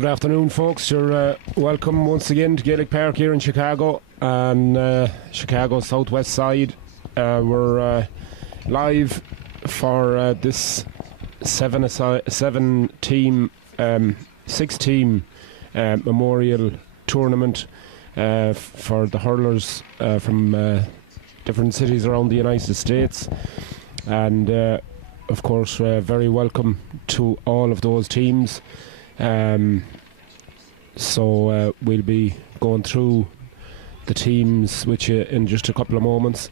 Good afternoon, folks. You're welcome once again to Gaelic Park here in Chicago, on Chicago's southwest side. We're live for this six-team memorial tournament for the hurlers from different cities around the United States. And of course, very welcome to all of those teams. So we'll be going through the teams with you in just a couple of moments.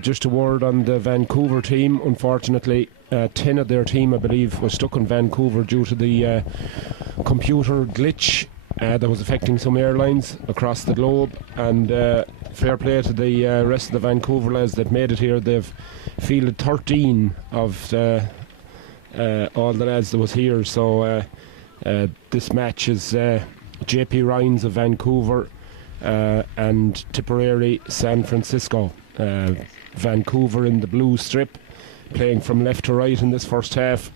Just a word on the Vancouver team. Unfortunately, 10 of their team, I believe, was stuck in Vancouver due to the computer glitch that was affecting some airlines across the globe. And fair play to the rest of the Vancouver lads that made it here. They've fielded 13 of all the lads that was here. So this match is JP Ryan's of Vancouver and Tipperary San Francisco. Vancouver in the blue strip, playing from left to right in this first half,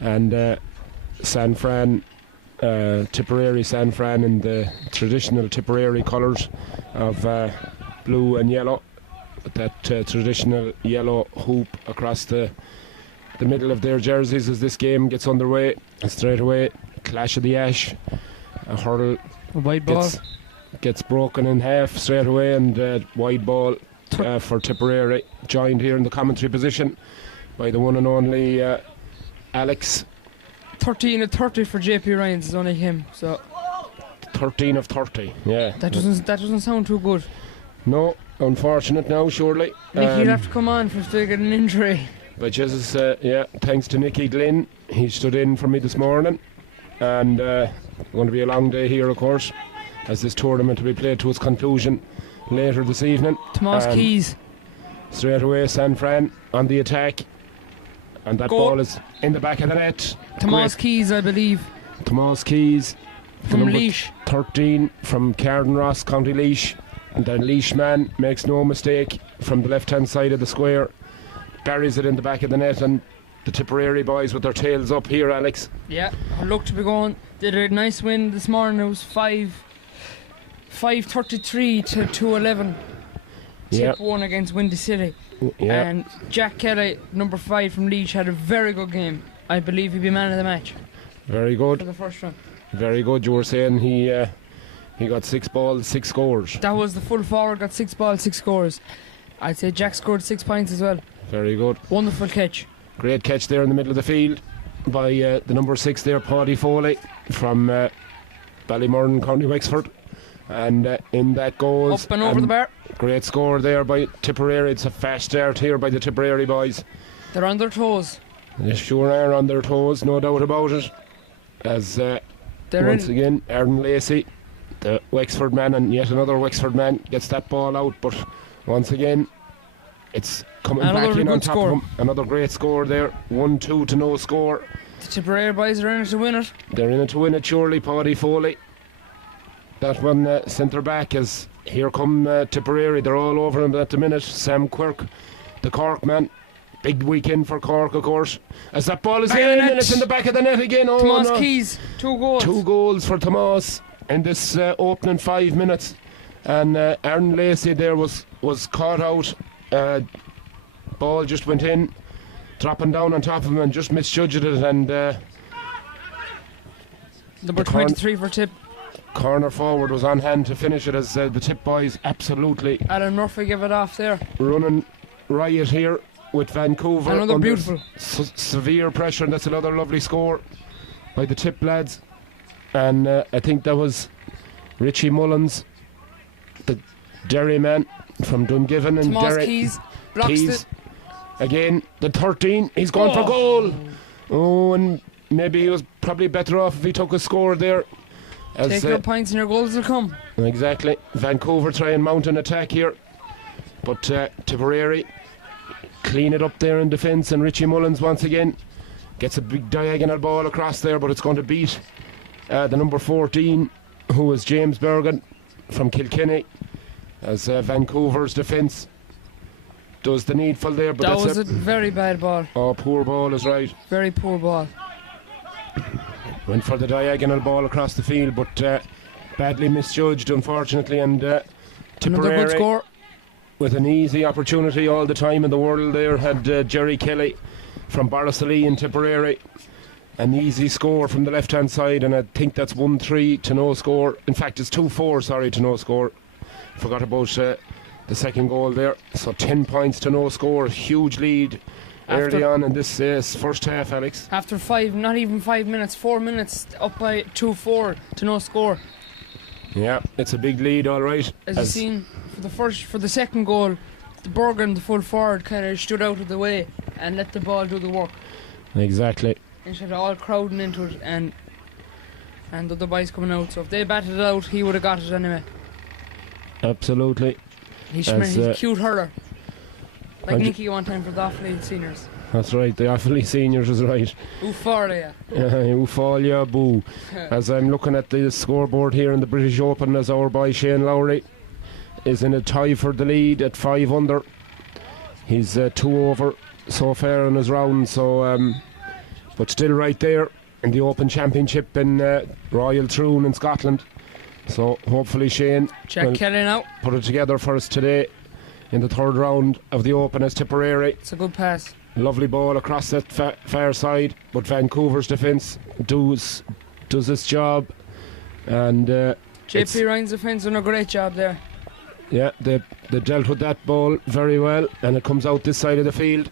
and San Fran, Tipperary San Fran in the traditional Tipperary colours of blue and yellow, with that traditional yellow hoop across the middle of their jerseys as this game gets underway. And straight away, clash of the ash, a hurl, a wide ball gets broken in half straight away, and wide ball for Tipperary, joined here in the commentary position by the one and only Alex. 13 of 30 for JP Ryan's is only him, so 13 of 30, yeah. That doesn't sound too good. No, unfortunate now, surely. Nicky'll have to come on if they get an injury. But Jesus, thanks to Nicky Glynn, he stood in for me this morning, and going to be a long day here, of course, as this tournament will be played to its conclusion later this evening. Tomas Keys. Straight away, San Fran on the attack, and that ball is in the back of the net. Tomas Keys, I believe. Tomas Keys from Laois. 13 from Cardenross, County Laois. And the Laois man makes no mistake from the left hand side of the square, buries it in the back of the net, and the Tipperary boys with their tails up here, Alex. Yeah, look to be going. Did a nice win this morning. It was 5-33 to 2-11. Tip won against Windy City. Yeah. And Jack Kelly, number 5 from Laois, had a very good game. I believe he'd be man of the match. Very good. For the first round. Very good. You were saying he got 6 balls, 6 scores. That was the full forward, got 6 balls, 6 scores. I'd say Jack scored 6 points as well. Very good. Wonderful catch. Great catch there in the middle of the field by the number 6 there, Paddy Foley from Ballymurn, County Wexford. And in that goes. Up and over the bar. Great score there by Tipperary. It's a fast start here by the Tipperary boys. They're on their toes. They sure are on their toes, no doubt about it. As once again, Aaron Lacey, the Wexford man, and yet another Wexford man, gets that ball out. But once again, it's coming back in on top of him. Another great score there. 1-2 to no score. The Tipperary boys are in it to win it. They're in it to win it, surely. Paddy Foley, that one centre back, as here come Tipperary. They're all over him at the minute. Sam Quirk, the Cork man. Big weekend for Cork, of course. As that ball is in, and it's in the back of the net again. Oh, Tomas Keys, 2 goals. 2 goals for Tomas in this opening 5 minutes. And Aaron Lacey there was caught out. Ball just went in, dropping down on top of him, and just misjudged it. And number 23 for Tip. Corner forward was on hand to finish it, as the Tip boys absolutely. Alan Murphy gave it off there. Running riot here with Vancouver. Another beautiful. Severe pressure, and that's another lovely score by the Tip lads. And I think that was Richie Mullins, the Derry man from Dungiven. And Tomas Keys blocks it. Again, the 13, he's gone for goal. Oh, and maybe he was probably better off if he took a score there. Take your points and your goals will come. Exactly. Vancouver try and mount an attack here, but Tipperary clean it up there in defence, and Richie Mullins once again gets a big diagonal ball across there, but it's going to beat the number 14, who is James Bergen from Kilkenny, as Vancouver's defence does the needful there. But that was a very bad ball. Oh, poor ball is right. Very poor ball. Went for the diagonal ball across the field, but badly misjudged, unfortunately. And Another good Tipperary, score. with an easy opportunity all the time in the world there, had Jerry Kelly from Borrisalee in Tipperary. An easy score from the left-hand side, and I think that's 1-3 to no score. In fact, it's 2-4, sorry, to no score. Forgot about the second goal there. So 10 points to no score. Huge lead early on in this first half, Alex. After not even 5 minutes, 4 minutes up by 2-4 to no score. Yeah, it's a big lead, all right. As you've seen, for the second goal, the Bergen, the full forward, kind of stood out of the way and let the ball do the work. Exactly. Instead of all crowding into it and the other boys coming out. So if they batted it out, he would have got it anyway. Absolutely. He's a cute hurler. Like Nicky one time for the Offaly seniors. That's right, the Offaly seniors is right. Ufalia. Ufalia, boo. As I'm looking at the scoreboard here in the British Open, as our boy Shane Lowry is in a tie for the lead at 5 under. He's 2 over so far in his round, so but still right there in the Open Championship in Royal Troon in Scotland. So hopefully Shane Jack Kelly now put it together for us today in the third round of the Open as Tipperary. It's a good pass. Lovely ball across that far side, but Vancouver's defence does its job, and JP Ryan's defence done a great job there. Yeah, they dealt with that ball very well, and it comes out this side of the field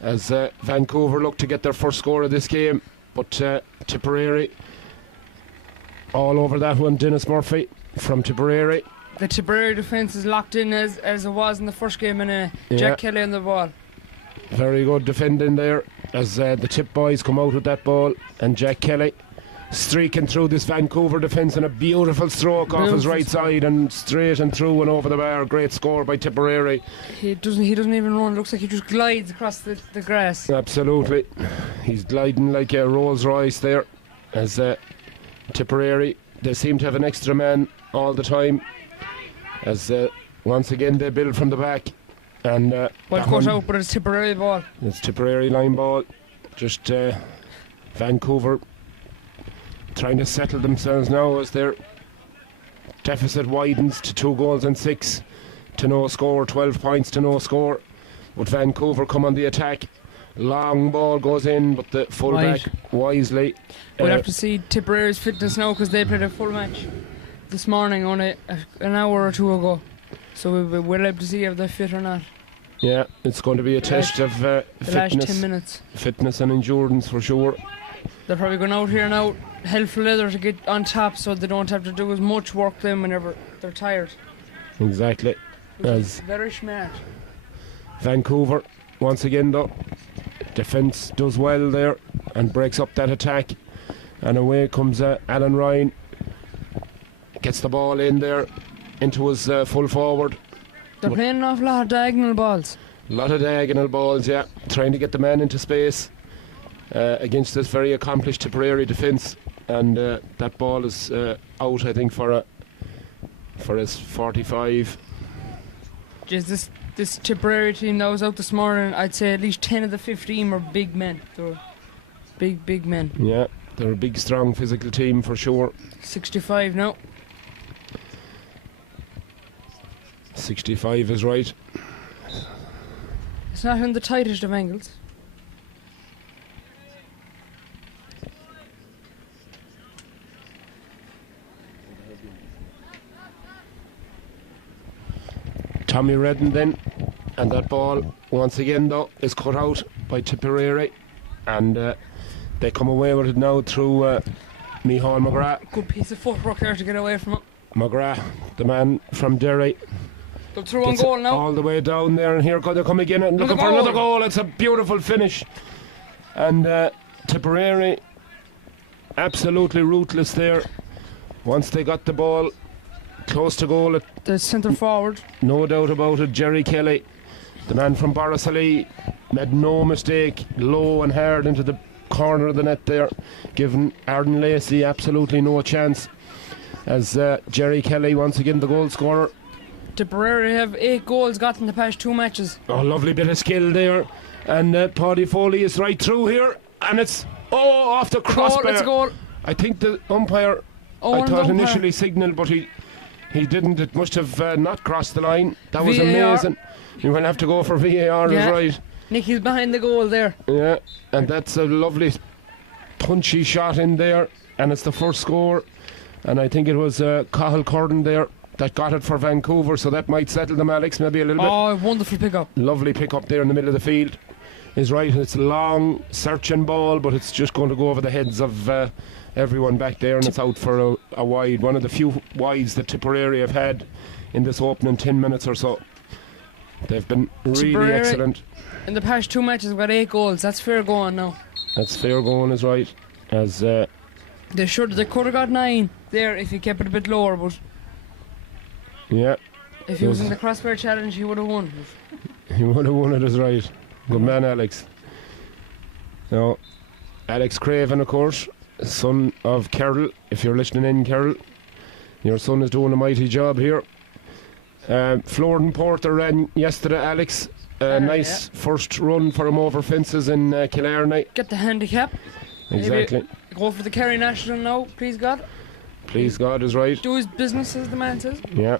as Vancouver look to get their first score of this game, but Tipperary all over that one. Dennis Murphy from Tipperary. The Tipperary defence is locked in as it was in the first game, and Jack Kelly on the ball. Very good defending there as the Tip boys come out with that ball, and Jack Kelly streaking through this Vancouver defence, and a beautiful stroke off his right side and straight and through and over the bar. Great score by Tipperary. He doesn't even run. Looks like he just glides across the grass. Absolutely, he's gliding like a Rolls Royce there. As Tipperary, they seem to have an extra man all the time. As once again they build from the back. And well cut out, but it's Tipperary ball. It's Tipperary line ball. Just Vancouver trying to settle themselves now as their deficit widens to 2 goals and 6 to no score, 12 points to no score. But Vancouver come on the attack. Long ball goes in, but the fullback wisely. We'll have to see Tipperary's fitness now, because they played a full match this morning, only an hour or two ago. So we'll have to see if they're fit or not. Yeah, it's going to be a test of fitness, last 10 minutes. Fitness and endurance for sure. They're probably going out here now, hell for leather, to get on top, so they don't have to do as much work then whenever they're tired. Exactly. As very smart. Vancouver, once again though, defence does well there and breaks up that attack. And away comes Alan Ryan. Gets the ball in there into his full forward. They're playing an awful lot of diagonal balls. A lot of diagonal balls, yeah. Trying to get the man into space against this very accomplished Tipperary defence. And that ball is out, I think, for his 45. Jeez, this Tipperary team that was out this morning, I'd say at least 10 of the 15 were big men. They were big men. Yeah, they're a big, strong, physical team for sure. 65 now. 65 is right. It's not in the tightest of angles. Tommy Redden then, and that ball once again though is cut out by Tipperary, and they come away with it now through Micheál McGrath. Good piece of footwork there to get away from it. McGrath, the man from Derry. They're through on goal now. All the way down there, and here they come again and looking for another goal. It's a beautiful finish. And Tipperary, absolutely ruthless there. Once they got the ball close to goal, the centre forward, no doubt about it, Jerry Kelly, the man from Borrisalee, made no mistake, low and hard into the corner of the net there, giving Arden Lacey absolutely no chance. As Jerry Kelly, once again the goal scorer. Tipperary have 8 goals got in the past 2 matches. Oh, lovely bit of skill there. And Paddy Foley is right through here, and it's off the crossbar. It's a goal. I think the umpire, I thought initially signalled, but he didn't. It must have not crossed the line. That was amazing. You will have to go for VAR, is right. Nicky's behind the goal there. Yeah, and that's a lovely punchy shot in there, and it's the first score. And I think it was Cahill Curran there that got it for Vancouver, so that might settle them, Alex, maybe a little bit. Oh, wonderful pick-up. Lovely pick-up there in the middle of the field. Is right, it's a long searching ball, but it's just going to go over the heads of everyone back there, and it's out for a wide. One of the few wides that Tipperary have had in this opening 10 minutes or so. They've been really Tipperary, excellent. In the past 2 matches, we've got 8 goals. That's fair going now. That's fair going, is right. As they could have got 9 there if he kept it a bit lower, but yeah, if he was in the crossbar challenge, he would have won. He would have won it, is right. Good man, Alex. Now, Alex Craven, of course, son of Carol. If you're listening in, Carol, your son is doing a mighty job here. Florian Porter ran yesterday, Alex. Nice first run for him over fences in Killarney. Get the handicap. Exactly. Maybe go for the Kerry National now, please God. Please God is right. Do his business, as the man says. Yeah.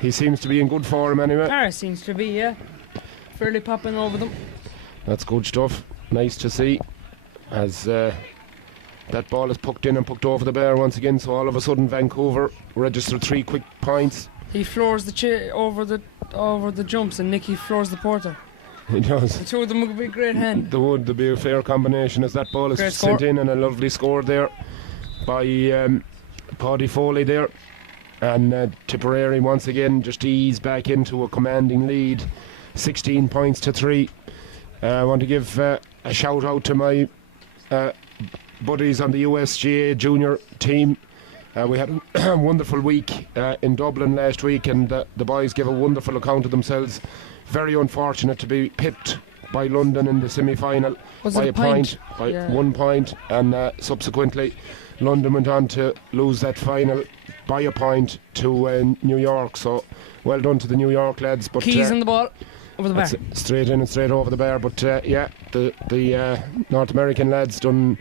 He seems to be in good form anyway. Paris seems to be, yeah. Fairly popping over them. That's good stuff. Nice to see. As that ball is pucked in and pucked over the bar once again, so all of a sudden Vancouver registered 3 quick points. He floors the over the jumps, and Nicky floors the Porter. He does. The two of them would be a great hand. There would be a fair combination as that ball is Great sent score. in, and a lovely score there by Paddy Foley there. And Tipperary once again just ease back into a commanding lead, 16 points to 3. I want to give a shout out to my buddies on the USGA junior team. We had a wonderful week in Dublin last week, and the boys gave a wonderful account of themselves. Very unfortunate to be pipped by London in the semi-final by a point, by 1 point, and subsequently London went on to lose that final by a point to New York. So well done to the New York lads. But Keys on the ball over the bar. Straight in and straight over the bar. But yeah, the North American lads done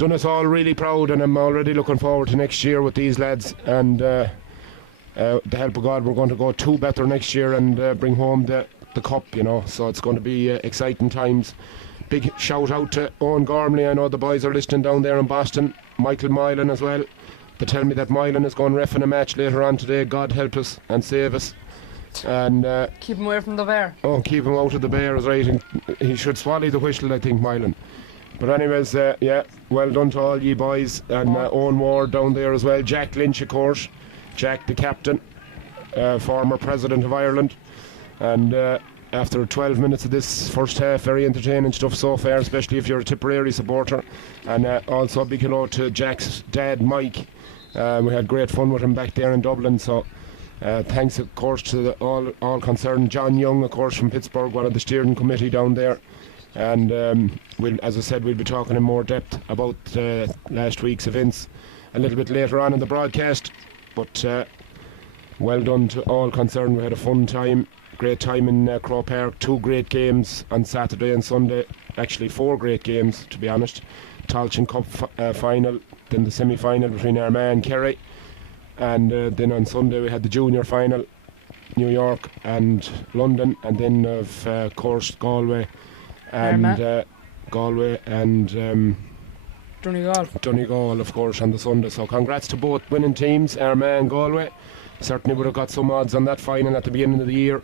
us all really proud, and I'm already looking forward to next year with these lads. And the help of God, we're going to go 2 better next year and bring home the cup, you know. So it's going to be exciting times. Big shout out to Owen Gormley. I know the boys are listening down there in Boston. Michael Milan as well. They tell me that Milan is going ref in a match later on today. God help us and save us. And keep him away from the bear. Oh, keep him out of the bear is right. And he should swallow the whistle, I think, Milan. But anyways, yeah, well done to all ye boys. And Owen Ward down there as well. Jack Lynch, of course. Jack, the captain, former president of Ireland. And after 12 minutes of this first half, very entertaining stuff so far, especially if you're a Tipperary supporter. And also a big hello to Jack's dad, Mike. We had great fun with him back there in Dublin. So thanks, of course, to all concerned. John Young, of course, from Pittsburgh, one of the steering committee down there. And as I said, we'll be talking in more depth about last week's events a little bit later on in the broadcast. But well done to all concerned. We had a fun time, great time in Crow Park. 2 great games on Saturday and Sunday. Actually 4 great games, to be honest. Tailteann Cup final, then the semi-final between Armagh and Kerry. And then on Sunday we had the junior final, New York and London. And then of course Galway and Donegal, of course, on the Sunday. So congrats to both winning teams, Armagh and Galway. Certainly would have got some odds on that final at the beginning of the year,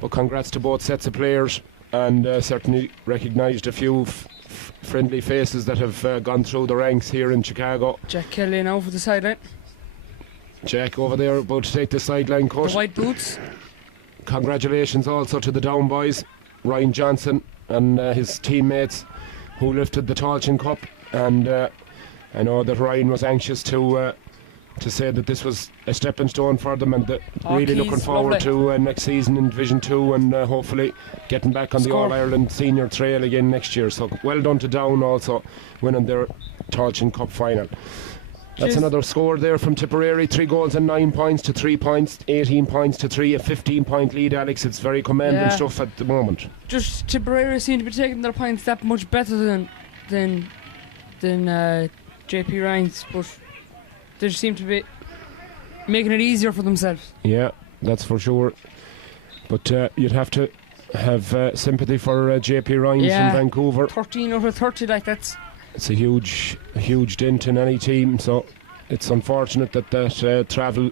but congrats to both sets of players, and certainly recognised a few friendly faces that have gone through the ranks here in Chicago. Jack Kelly now for the sideline. Jack over there about to take the sideline cut. The white boots. Congratulations also to the Down boys, Ryan Johnson and his teammates who lifted the Tailteann Cup. And I know that Ryan was anxious to say that this was a stepping stone for them, and really looking forward to next season in Division 2, and hopefully getting back on the All-Ireland senior trail again next year. So well done to Down also winning their Tailteann Cup final. That's another score there from Tipperary. 3 goals and 9 points to 3 points, 18 points to 3, a 15-point lead, Alex. It's very commanding stuff at the moment. Just Tipperary seem to be taking their points that much better than JP Ryan's, but they just seem to be making it easier for themselves. Yeah, that's for sure. But you'd have to have sympathy for JP Ryan's from Vancouver. 13 out of 30, like that's... It's a huge dent in any team, so it's unfortunate that travel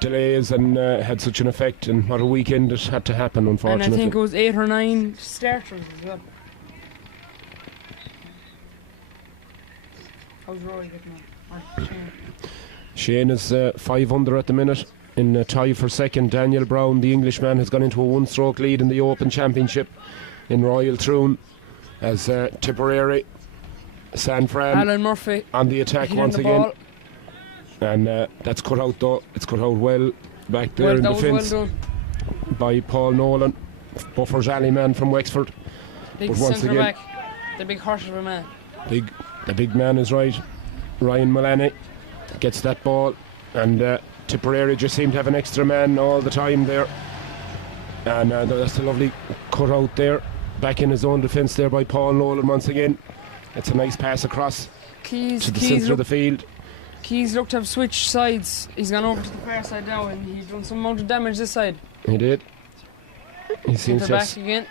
delays and had such an effect, and what a weekend it had to happen, unfortunately. And I think it was 8 or 9 starters as well. How's Rory getting on? Shane is 5 under at the minute, in a tie for second. Daniel Brown, the Englishman, has gone into a one-stroke lead in the Open Championship in Royal Troon, as Tipperary, San Fran, Alan Murphy on the attack once again. Ball. And that's cut out though. It's cut out well back there in defence by Paul Nolan, Buffer's alley man from Wexford. Big centre back, the big horse of a man. The big man is right. Ryan Mullaney gets that ball, and Tipperary just seem to have an extra man all the time there. And that's a lovely cut out there, back in his own defence there by Paul Nolan once again. It's a nice pass across to the centre of the field. Keys looked to have switched sides. He's gone over to the far side now, and he's done some amount of damage this side. He did. He seems to back again.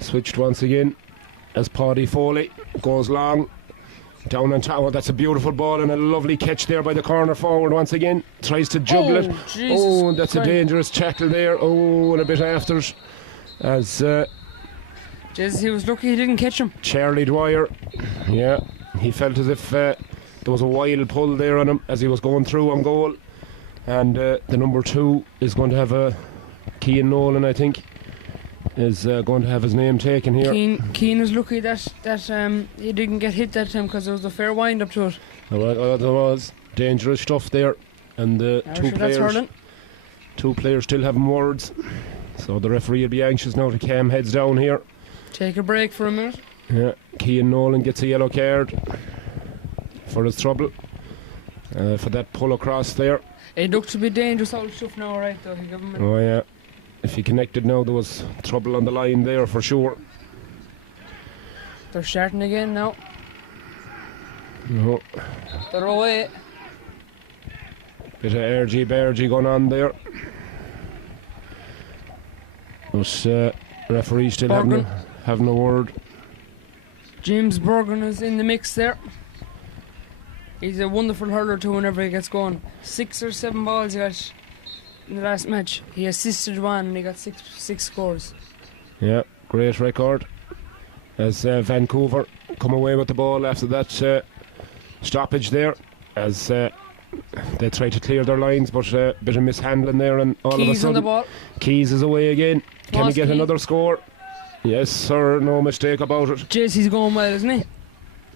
Switched once again as Paddy Foley goes long down on top. Oh, that's a beautiful ball and a lovely catch there by the corner forward once again. Tries to juggle it. Jesus that's Christ. A dangerous tackle there. Oh, and a bit after it, as he was lucky he didn't catch him. Charlie Dwyer, yeah, he felt as if there was a wild pull there on him as he was going through on goal. And the number 2 is going to have a Cian Nolan, I think, is going to have his name taken here. Cian was lucky that he didn't get hit that time, because there was a fair wind up to it. There was dangerous stuff there, and the two players still having words, so the referee will be anxious now to calm heads down here. Take a break for a minute. Yeah, Cian Nolan gets a yellow card for his trouble, for that pull across there. It looked to be dangerous all stuff now, right, though. Oh yeah, if he connected now, there was trouble on the line there for sure. They're starting again now. No. They're away. Bit of ergy-bergy going on there. But referee still having a word. James Bergen is in the mix there. He's a wonderful hurler too whenever he gets going. 6 or 7 balls he got in the last match. He assisted one and he got six scores. Yeah, great record. As Vancouver come away with the ball after that stoppage there, as they try to clear their lines, but a bit of mishandling there, and all Keys of a sudden on the ball. Keys is away again. Can he get another score? Yes sir, no mistake about it. JC's going well, isn't he?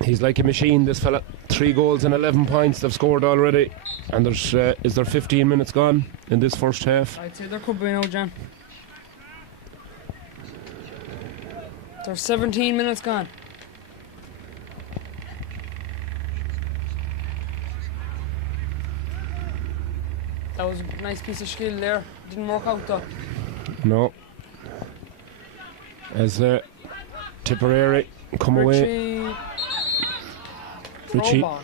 He's like a machine, this fella. 3 goals and 11 points they've scored already. And there's is there 15 minutes gone in this first half? I'd say there could be now, John. There's 17 minutes gone. That was a nice piece of skill there. Didn't work out though. No. As Tipperary come away.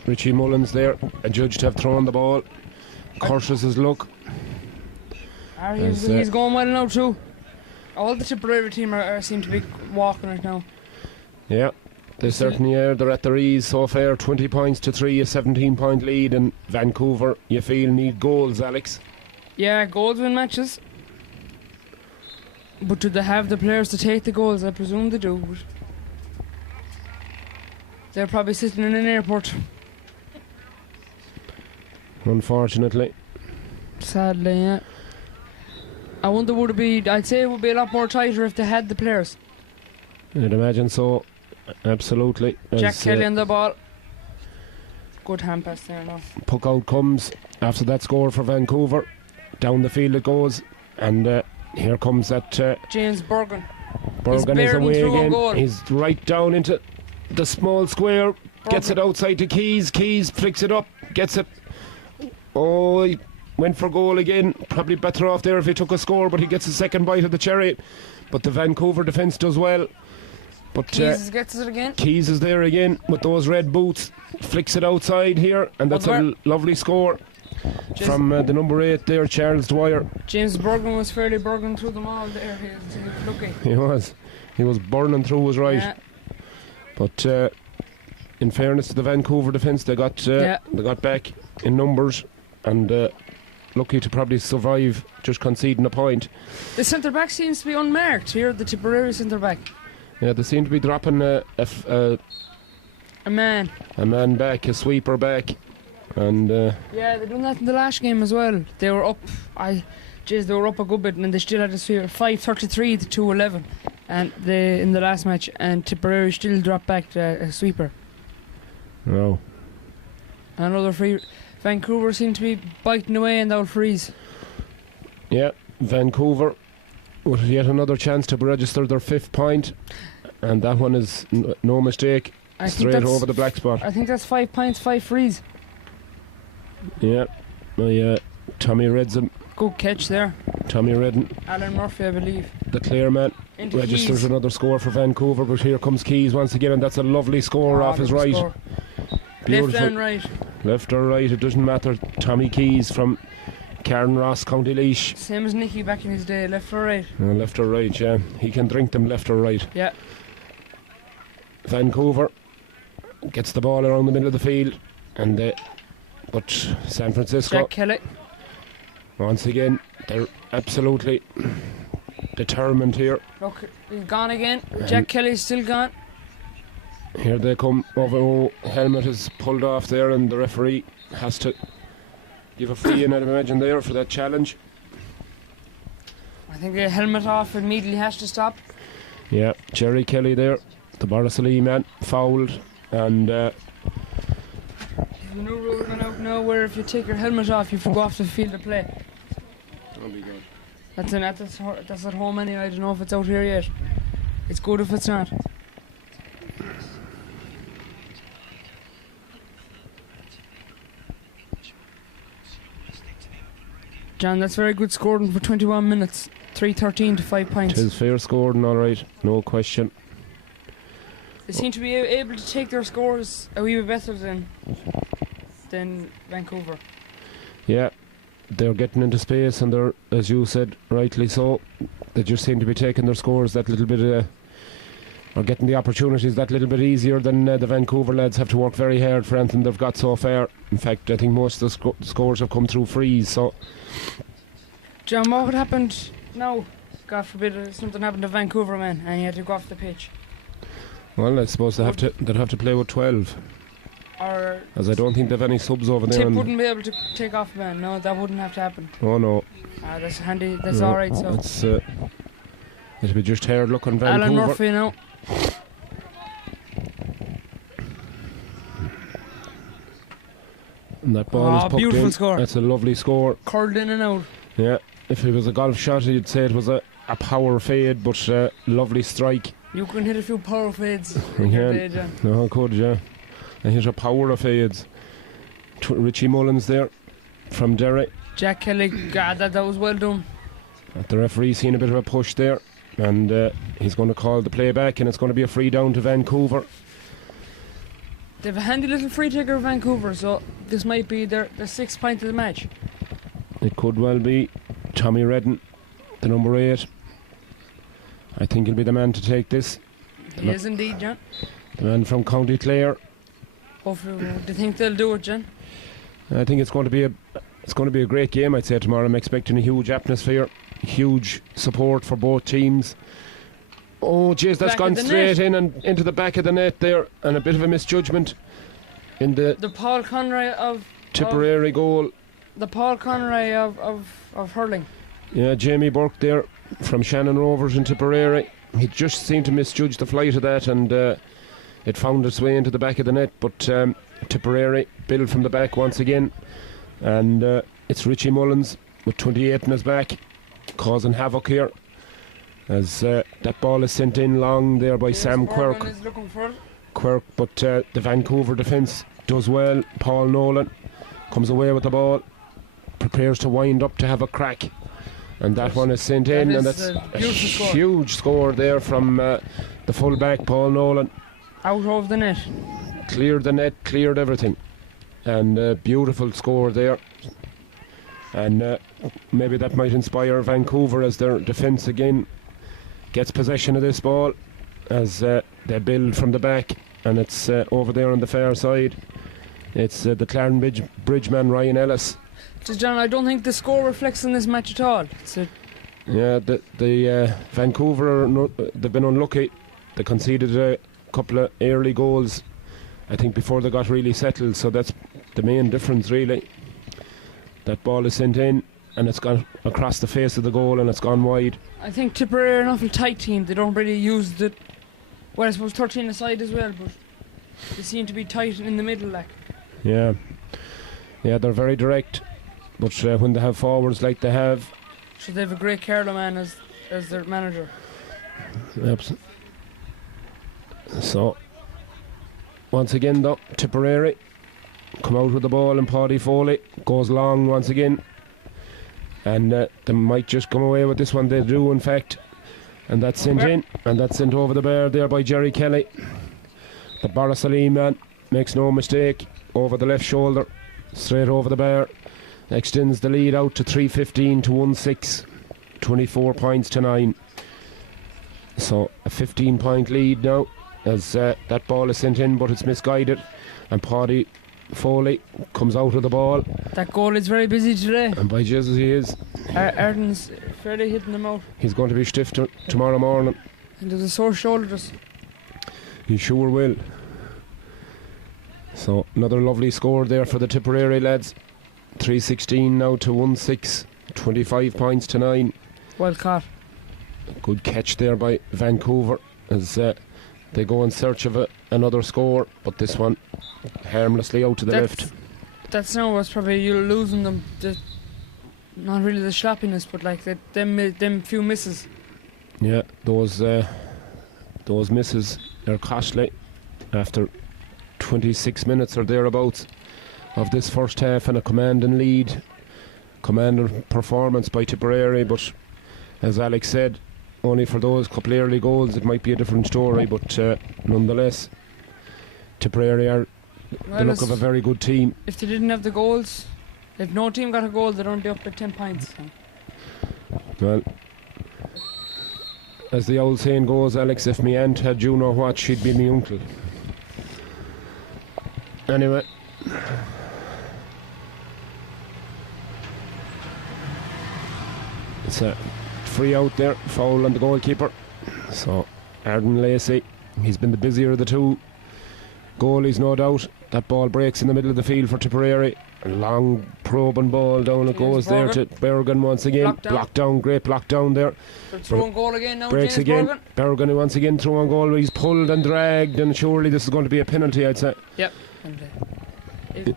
Richie Mullins there, adjudged to have thrown the ball. Curses his luck. He's going well now too. All the Tipperary team seem to be walking it now. Yeah, they certainly are. They're at their ease so far. 20 points to 3, a 17-point lead. And Vancouver, you feel, need goals, Alex? Yeah, goals win matches. But do they have the players to take the goals? I presume they do. But they're probably sitting in an airport. Unfortunately. Sadly, yeah. I wonder would it be... I'd say it would be a lot more tighter if they had the players. I'd imagine so. Absolutely. Jack Kelly on the ball. Good hand pass there now. Puck out comes after that score for Vancouver. Down the field it goes. And here comes that... James Bergen. Bergen is away again. He's right down into the small square. Gets it outside to Keys. Keys flicks it up. Gets it. Oh, he went for goal again. Probably better off there if he took a score, but he gets a second bite of the cherry. But the Vancouver defence does well. But Keys gets it again. Keys is there again with those red boots. Flicks it outside here, and that's a lovely score from the number 8 there, Charles Dwyer. James Bergman was fairly burning through them all there. He was lucky. He was burning through his right. Yeah. But in fairness to the Vancouver defence, they got back in numbers and lucky to probably survive just conceding a point. The centre back seems to be unmarked here, the Tipperary centre back. Yeah, they seem to be dropping a man back, a sweeper back, and yeah, they're doing that in the last game as well. They were up, they were up a good bit, and they still had a sweeper, 5-33 to 2-11, and in the last match, and Tipperary still dropped back to a sweeper. No. Another free. Vancouver seem to be biting away in the old freeze. Yeah, Vancouver with yet another chance to register their 5th point, and that one is no mistake. Straight over the black spot. I think that's 5 points, 5 frees. Yeah. Tommy Redden. Good catch there. Tommy Redden. Alan Murphy, I believe. The clear man. Registers another score for Vancouver, but here comes Keys once again, and that's a lovely score off his right. Left and right. Left or right, it doesn't matter. Tommy Keys from Carnross, County Laois. Same as Nicky back in his day, left or right? Left or right, yeah. He can drink them left or right. Yeah. Vancouver gets the ball around the middle of the field, and but San Francisco, Jack Kelly, once again, they're absolutely determined here. Look, he's gone again. Jack Kelly's still gone. Here they come over. Helmet is pulled off there, and the referee has to give a free in, I'd imagine, there for that challenge. I think the helmet off immediately has to stop. Yeah, Jerry Kelly there, the Borrisalee man, fouled, and the new rule going out now where if you take your helmet off, you have to go off the field of play. that'll be good. That's at home anyway. I don't know if it's out here yet. It's good if it's not. John, that's very good scoring for 21 minutes. 3-13 to 5 points. Tis fair scoring, alright, no question. They seem to be able to take their scores a wee bit better than Vancouver. Yeah, they're getting into space, and they're, as you said, rightly so, they just seem to be taking their scores that little bit, or getting the opportunities that little bit easier than the Vancouver lads have to work very hard for anything they've got so far. In fact, I think most of the scores have come through frees, so... John, what would happen now? God forbid something happened to Vancouver, man, and he had to go off the pitch. Well, I suppose they'd have to play with 12. Or as I don't think they've any subs over there. Tip wouldn't be able to take off, man. No, that wouldn't have to happen. Oh no. That's handy. That's all right. So it's it'll be just hard looking Vancouver. Alan Murphy now. And that ball is pucked beautiful in. Score. That's a lovely score. Curled in and out. Yeah. If it was a golf shot, you'd say it was a power fade, but lovely strike. You can hit a few power fades. Yeah. No, I could, yeah. I hit a power of fades. Richie Mullins there from Derry. Jack Kelly, God, that was well done. The referee seen a bit of a push there, and he's going to call the play back, and it's going to be a free down to Vancouver. They have a handy little free taker of Vancouver, so this might be their 6th point of the match. It could well be. Tommy Redden, the number 8. I think he'll be the man to take this. He is indeed, John. The man from County Clare. Hopefully, do you think they'll do it, John? I think it's going to be a great game, I'd say, tomorrow. I'm expecting a huge atmosphere, huge support for both teams. Oh, jeez, that's gone straight in and into the back of the net there, and a bit of a misjudgment in the Paul Conroy of Tipperary goal. The Paul Conroy of hurling. Yeah, Jamie Burke there from Shannon Rovers in Tipperary. He just seemed to misjudge the flight of that, and it found its way into the back of the net. But Tipperary build from the back once again, and it's Richie Mullins with 28 in his back, causing havoc here as that ball is sent in long there by Sam Quirk. Is looking for it. Quirk, but the Vancouver defence does well. Paul Nolan comes away with the ball, prepares to wind up to have a crack, And that one is sent in, and that's a huge score there from the full-back, Paul Nolan. Out of the net. Cleared the net, cleared everything. And beautiful score there. And maybe that might inspire Vancouver as their defence again gets possession of this ball as they build from the back. And it's over there on the far side. It's the Clarendon Bridge man, Ryan Ellis. John, I don't think the score reflects on this match at all. Yeah, the Vancouver, they've been unlucky. They conceded a couple of early goals, I think, before they got really settled. So that's the main difference, really. That ball is sent in, and it's gone across the face of the goal, and it's gone wide. I think Tipperary are an awful tight team. They don't really use the... Well, I suppose 13 aside as well, but they seem to be tight in the middle, like. Yeah, they're very direct. But when they have forwards like they have... So they have a great Carlow man as their manager. Absolutely. So, once again though, Tipperary come out with the ball, and Paddy Foley goes long once again. And they might just come away with this one. They do, in fact. And that's sent in, and that's sent over the bar there by Jerry Kelly. The Barasalim man makes no mistake, over the left shoulder, straight over the bar. Extends the lead out to 3:15 to 1-6, 24 points to 9. So a 15-point lead now as that ball is sent in, but it's misguided, and Paddy Foley comes out of the ball. That goal is very busy today. And by Jesus he is. Arden's fairly hitting them out. He's going to be stiff tomorrow morning. And there's a sore shoulder just. He sure will. So another lovely score there for the Tipperary lads. 3:16 now to 1-6, 25 points to 9. Well caught. Good catch there by Vancouver as they go in search of another score, but this one harmlessly out to the left. That's now what's probably you're losing them. Not really the sloppiness, but like them few misses. Yeah, those misses are costly after 26 minutes or thereabouts of this first half, and a commanding performance by Tipperary. But as Alex said, only for those couple early goals it might be a different story, but nonetheless Tipperary are the look of a very good team. If they didn't have the goals, if no team got a goal, they'd only be up at 10 points. Well, as the old saying goes, Alex, if me aunt had you know what, she'd be me uncle. Anyway, it's a free out there, foul on the goalkeeper. So Arden Lacey, he's been the busier of the two goalies, no doubt. That ball breaks in the middle of the field for Tipperary. A long probing ball down it goes there to Berrigan once again. Blocked down, great block down there. Throwing goal again now. Breaks James again. Berrigan once again throwing goal. He's pulled and dragged, and surely this is going to be a penalty, I'd say. Yep. If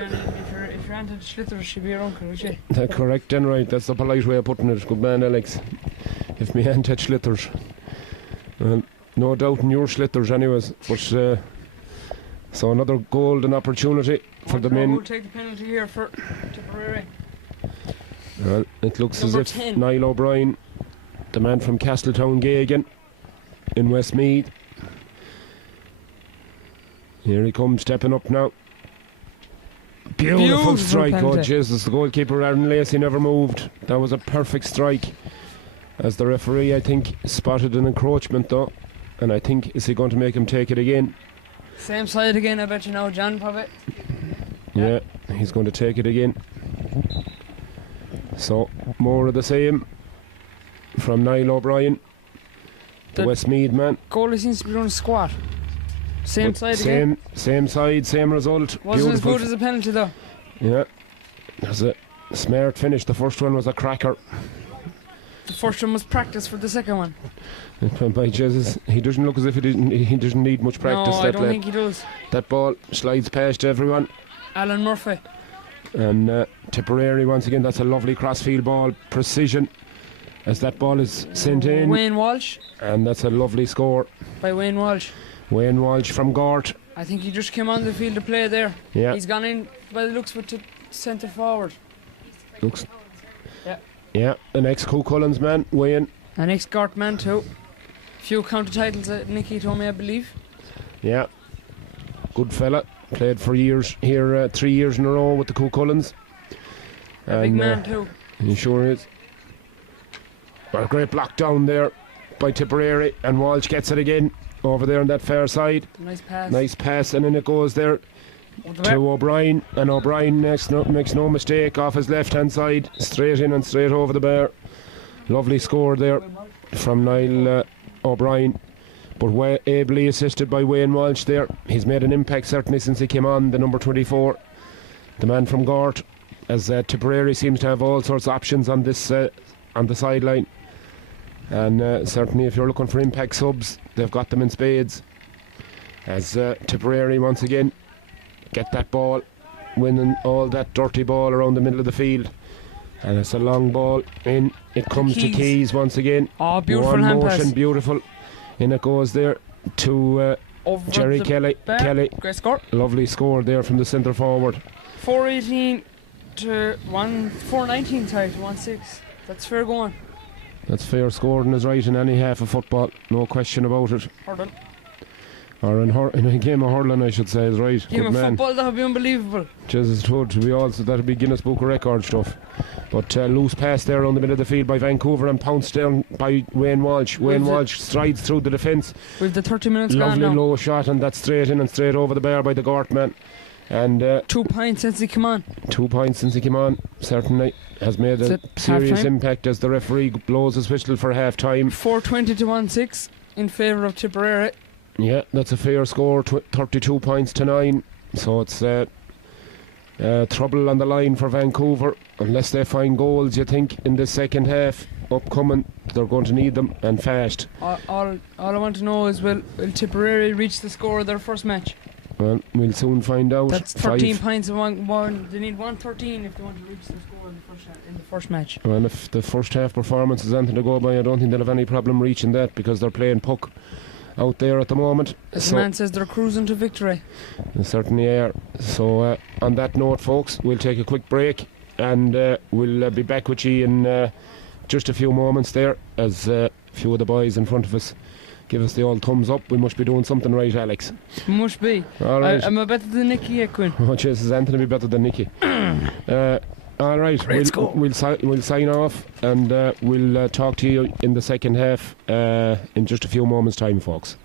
your aunt had Schlitter, she'd be your uncle, would she? That's correct, then, right. That's the polite way of putting it. Good man, Alex. If me aunt had Schlitters. No doubt in your Schlitters, anyways. But so another golden opportunity for the men. Who will take the penalty here for Tipperary? Well, it looks Number as if 10. Niall O'Brien, the man from Castletown Gagan in Westmeath. Here he comes, stepping up now. Beautiful strike. penalty. Oh Jesus, the goalkeeper Aaron Lacey never moved. That was a perfect strike. As the referee, I think, spotted an encroachment though, and I think, is he going to make him take it again? Same side again, I bet you now, John, probably. Yeah, he's going to take it again. So more of the same from Niall O'Brien, the Westmeath man. Goalie seems to be doing a squat. Same side again. Same side, same result. Wasn't as good as a penalty though. Yeah, that's a smart finish. The first one was a cracker. The first one was practice for the second one. By Jesus, he doesn't look as if he doesn't need much practice. No, I don't think he does. That ball slides past everyone. Alan Murphy. And Tipperary once again. That's a lovely crossfield ball, precision, as that ball is sent in. Wayne Walsh. And that's a lovely score By Wayne Walsh. Wayne Walsh from Gort. I think he just came on the field to play there. Yeah. He's gone in by the looks of it to centre forward. Looks. Yeah. Yeah, an ex-Cullens man, Wayne. An ex-Gart man too. Few county titles, Nicky told me, I believe. Yeah, good fella. Played for years here, 3 years in a row with the Cullens. A big man too. He sure is. A great block down there by Tipperary, and Walsh gets it again over there on that far side. Nice pass. Nice pass, and then it goes there to O'Brien, and O'Brien makes no mistake off his left hand side, straight in and straight over the bar. Lovely score there from Niall O'Brien, but ably assisted by Wayne Walsh there. He's made an impact certainly since he came on, the number 24, the man from Gort, as Tipperary seems to have all sorts of options on this on the sideline, and certainly if you're looking for impact subs, they've got them in spades, as Tipperary once again get that ball, winning all that dirty ball around the middle of the field, and it's a long ball in. It comes to Keys once again. Oh, beautiful one hand motion, pass. beautiful. In it goes there to Jerry Kelly. Great score. Lovely score there from the centre forward. 418 to 419, sorry, to 1-6. That's fair going. That's fair scoring is right in any half of football, no question about it. Hurling. Or in a game of hurling, I should say, is right. Game Good of man. football, that would be unbelievable. Jesus, it would be also, that'd be Guinness Book of Record stuff. But loose pass there around the middle of the field by Vancouver and pounced down by Wayne Walsh. Wayne Walsh strides through the defence. With the 30 minutes gone Lovely now. low shot, and that's straight in and straight over the bar by the Gort man. And 2 points since he came on. 2 points since he came on, certainly has made a serious half-time? impact as the referee blows his whistle for half time. 420 to 1-6 in favour of Tipperary. Yeah, that's a fair score, 32 points to 9. So it's trouble on the line for Vancouver. Unless they find goals, you think, in the second half upcoming, they're going to need them, and fast. All I want to know is, will Tipperary reach the score of their first match? Well, we'll soon find out. That's 13 points in one. They need 113 if they want to reach the score in the first match. Well, if the first half performance is anything to go by, I don't think they'll have any problem reaching that, because they're playing puck out there at the moment. As the man says, they're cruising to victory. They certainly are. So on that note, folks, we'll take a quick break, and we'll be back with you in just a few moments there, as a few of the boys in front of us give us the old thumbs up. We must be doing something right, Alex. Must be. All right. I'm a better than Nicky Quinn. Oh, Jesus, Anthony be better than Nicky. All right, we'll sign off, and we'll talk to you in the second half in just a few moments' time, folks.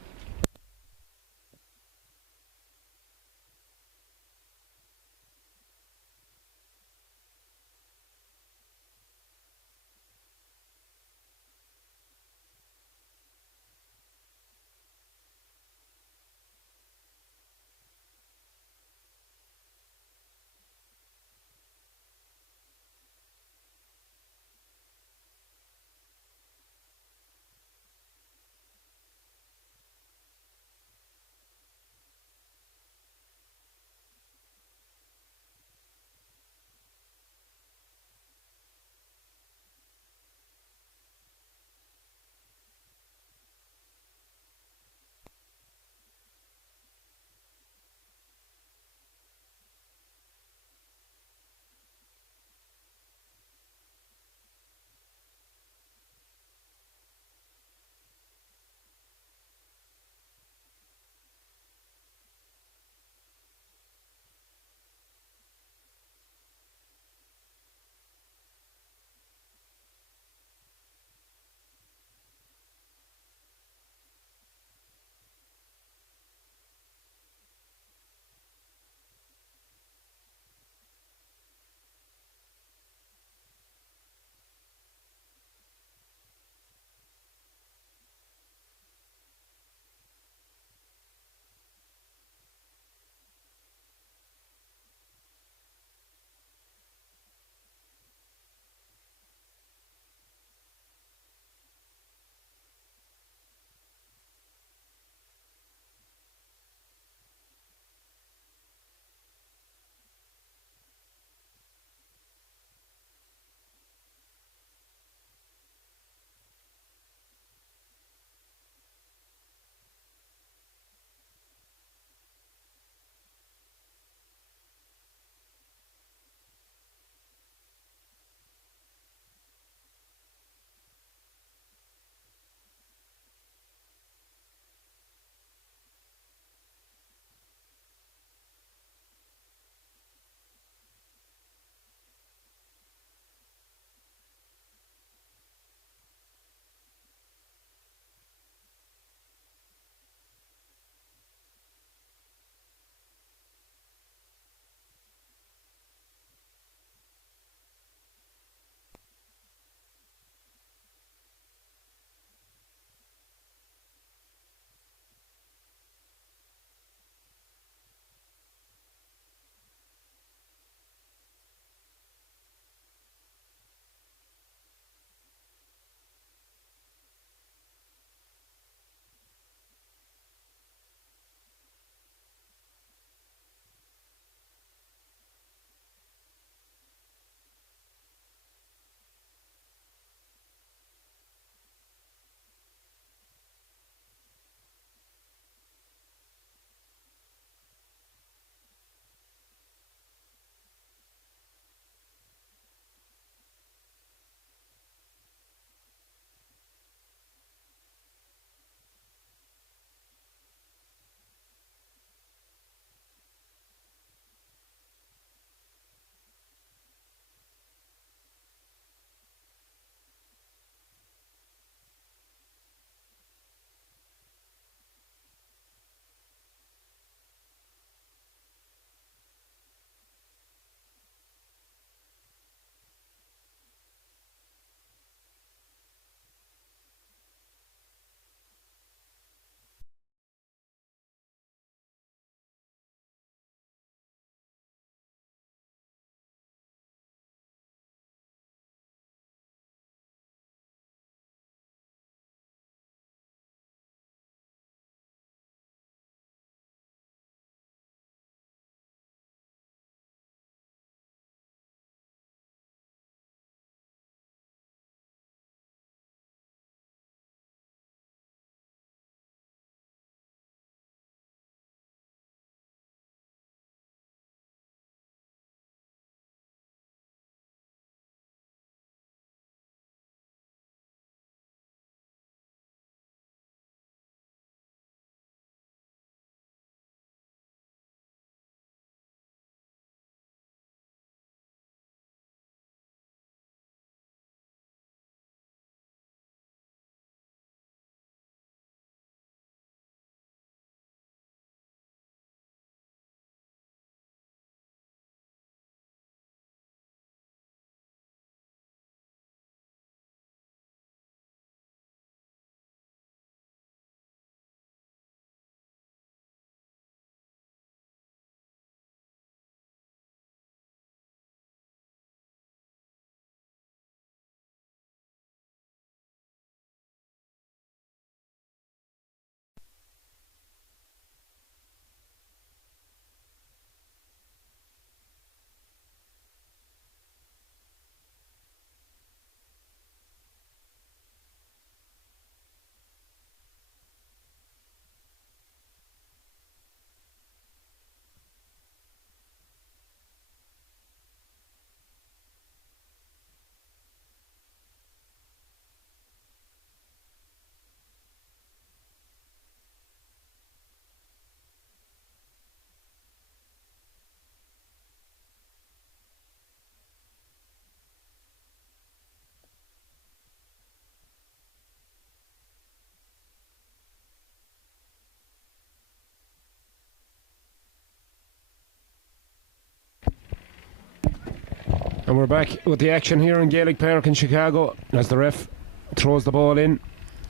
And we're back with the action here in Gaelic Park in Chicago as the ref throws the ball in.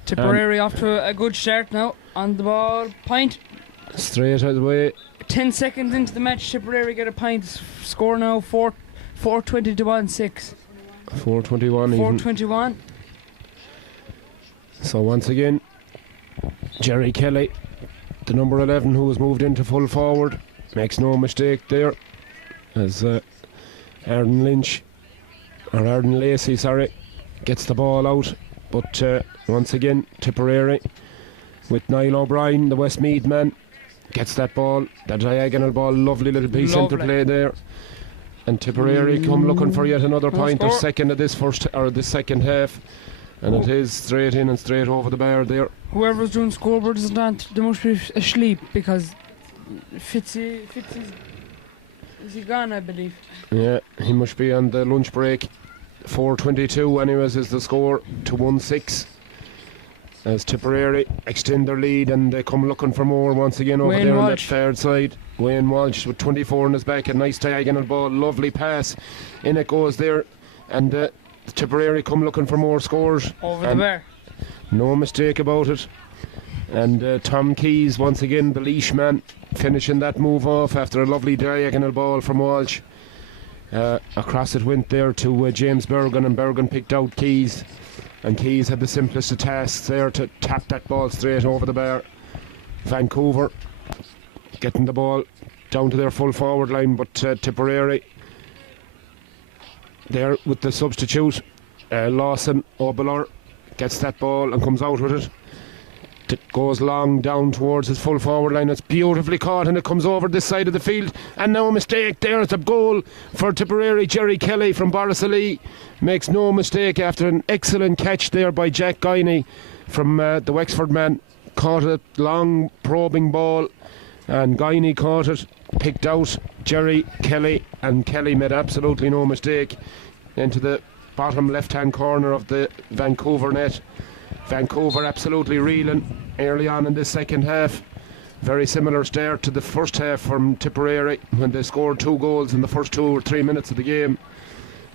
Tipperary off to a good start now on the ball. Point. Straight out of the way. 10 seconds into the match, Tipperary get a point. Score now 4:20 to 1-6. 4:21 even. 4:21. So once again, Jerry Kelly, the number 11 who has moved into full forward, makes no mistake there as Arden Lacey, gets the ball out. But once again, Tipperary with Niall O'Brien, the Westmeath man, gets that ball, the diagonal ball, lovely little piece into play there. And Tipperary come looking for yet another point, their second of this second half. And it is straight in and straight over the bar there. Whoever's doing scoreboard isn't on, they must be asleep because Fitzy is he gone, I believe? Yeah, he must be on the lunch break. 4:22 anyways is the score to 1-6 as Tipperary extend their lead and they come looking for more once again over there on that third side. Wayne Walsh with 24 in his back, a nice diagonal ball, lovely pass, in it goes there, and Tipperary come looking for more scores over the bar, no mistake about it. And Tom Keys once again, the leash man, finishing that move off after a lovely diagonal ball from Walsh. Across it went there to James Bergen, and Bergen picked out Keys, and Keys had the simplest of tasks there to tap that ball straight over the bar. Vancouver getting the ball down to their full forward line, but Tipperary there with the substitute, Lawson O'Ballor gets that ball and comes out with it. It goes long down towards his full forward line. It's beautifully caught and it comes over this side of the field, and no mistake, there's a goal for Tipperary. Jerry Kelly from Borrisalee makes no mistake after an excellent catch there by Jack Guiney from the Wexford man. Caught a long probing ball and Guiney caught it, picked out Jerry Kelly, and Kelly made absolutely no mistake into the bottom left hand corner of the Vancouver net. Vancouver absolutely reeling early on in this second half. Very similar start to the first half from Tipperary when they scored 2 goals in the first 2 or 3 minutes of the game.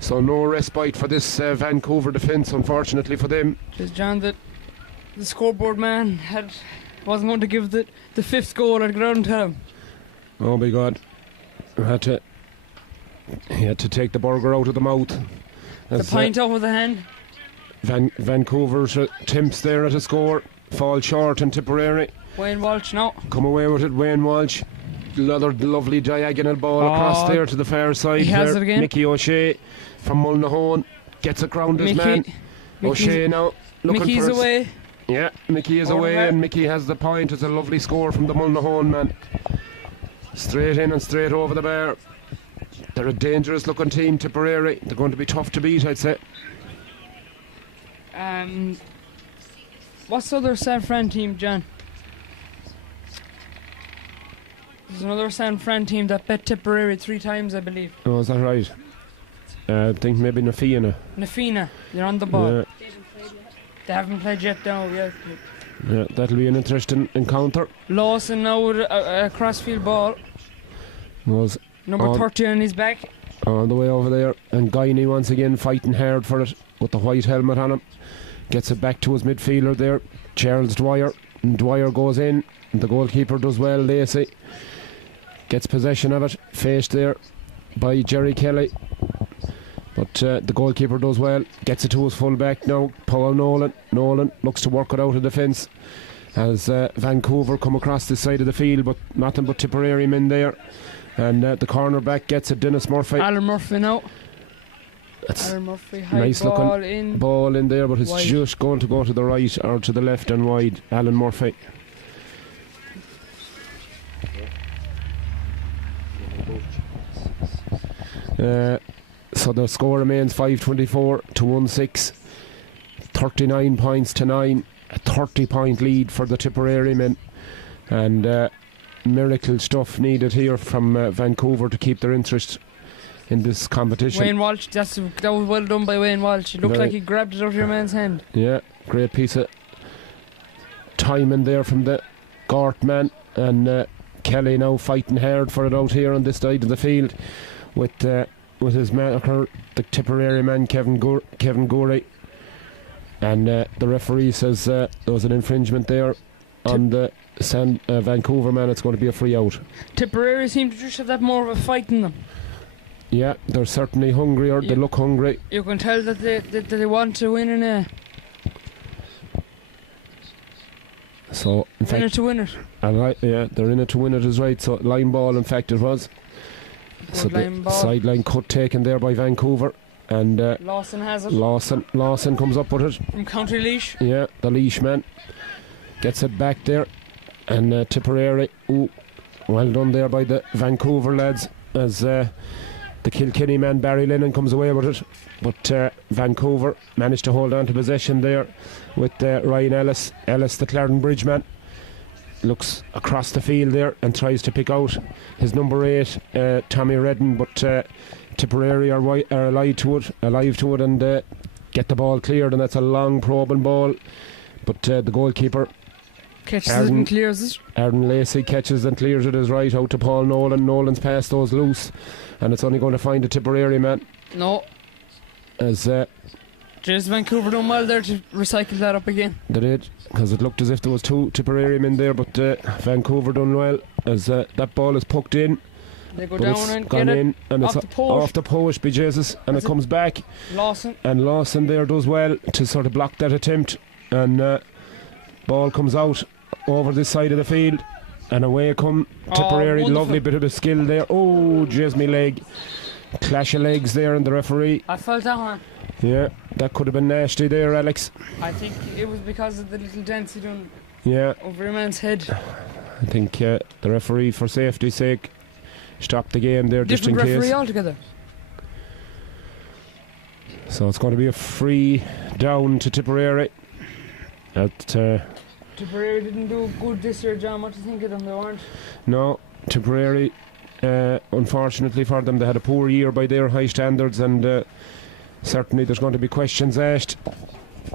So no respite for this Vancouver defence, unfortunately for them. Just John, the scoreboard man wasn't going to give the 5th goal at ground to him. Oh my God. He had to take the burger out of the mouth. The pint out of the hand. Vancouver's attempts there at a score fall short in Tipperary. Wayne Walsh now. Come away with it, Wayne Walsh. Another lovely diagonal ball across there to the far side. He has it again. Mickey O'Shea from Mullinahone gets around his man. O'Shea now looking Mickey's for away. Yeah, Mickey is away and Mickey has the point. It's a lovely score from the Mullinahone man. Straight in and straight over the bar. They're a dangerous looking team, Tipperary. They're going to be tough to beat, I'd say. What's the other San Fran team, John? There's another San Fran team that bet Tipperary 3 times, I believe. Oh, is that right? I think maybe Nafina. They're on the ball. Yeah. They haven't played yet now. Yeah, that'll be an interesting encounter. Lawson now with a crossfield ball. Was number 30 on his back. On the way over there, and Guiney once again fighting hard for it with the white helmet on him. Gets it back to his midfielder there, Charles Dwyer, and Dwyer goes in, and the goalkeeper does well. Lacey gets possession of it, faced there by Jerry Kelly, but the goalkeeper does well, gets it to his full back now, Paul Nolan looks to work it out of defence as Vancouver come across this side of the field, but nothing but Tipperary men there. And the corner back gets it, Dennis Murphy. Alan Murphy now. That's Alan Murphy, high nice ball looking ball in there, but it's wide. Just going to go to the right or to the left and wide. Alan Murphy. So the score remains 5-24 to 1-6. 39 points to 9. A 30-point lead for the Tipperary men. And miracle stuff needed here from Vancouver to keep their interest in this competition. Wayne Walsh, that was well done by Wayne Walsh. It looked like he grabbed it out of your man's hand. Yeah, great piece of timing there from the Gort man, and Kelly now fighting hard for it out here on this side of the field with with his marker, the Tipperary man Kevin Gorey, and the referee says there was an infringement there on the Vancouver man. It's going to be a free out. Tipperary seem to just have that more of a fight in them. Yeah, they're certainly hungry, or they look hungry. You can tell that they want to win in a. So in fact, in it to win it. Yeah, they're in it to win it is right. So line ball, in fact, it was. So the sideline cut taken there by Vancouver, and Lawson has it. Lawson comes up with it from County Laois. Yeah, the Laois man gets it back there, and Tipperary. Ooh, well done there by the Vancouver lads, as the Kilkenny man Barry Lennon comes away with it, but Vancouver managed to hold on to possession there with Ryan Ellis, the Clarendon Bridge man. Looks across the field there and tries to pick out his number 8, Tommy Redden, but Tipperary are alive to it and get the ball cleared, and that's a long probing ball, but the goalkeeper catches it and clears it. Aaron Lacey catches and clears it as right out to Paul Nolan. Nolan's pass those loose, and it's only going to find a Tipperary man. No. As just Vancouver done well there to recycle that up again. They did, because it looked as if there was 2 Tipperary men there, but Vancouver done well, as that ball is poked in. They go down and get it and off it's the post. Off the post, be Jesus, and it comes back. Lawson there does well to sort of block that attempt, and ball comes out over this side of the field, and away come Tipperary. Lovely bit of a skill there. Oh, jeez, me leg. Clash of legs there, and the referee. I felt that one. Yeah, that could have been nasty there, Alex. I think it was because of the little dents he done over a man's head. I think the referee, for safety's sake, stopped the game there just in case. Different referee altogether. So it's going to be a free down to Tipperary. Tipperary didn't do good this year, John. What do you think of them? They weren't. No, Tipperary, unfortunately for them, they had a poor year by their high standards, and certainly there's going to be questions asked.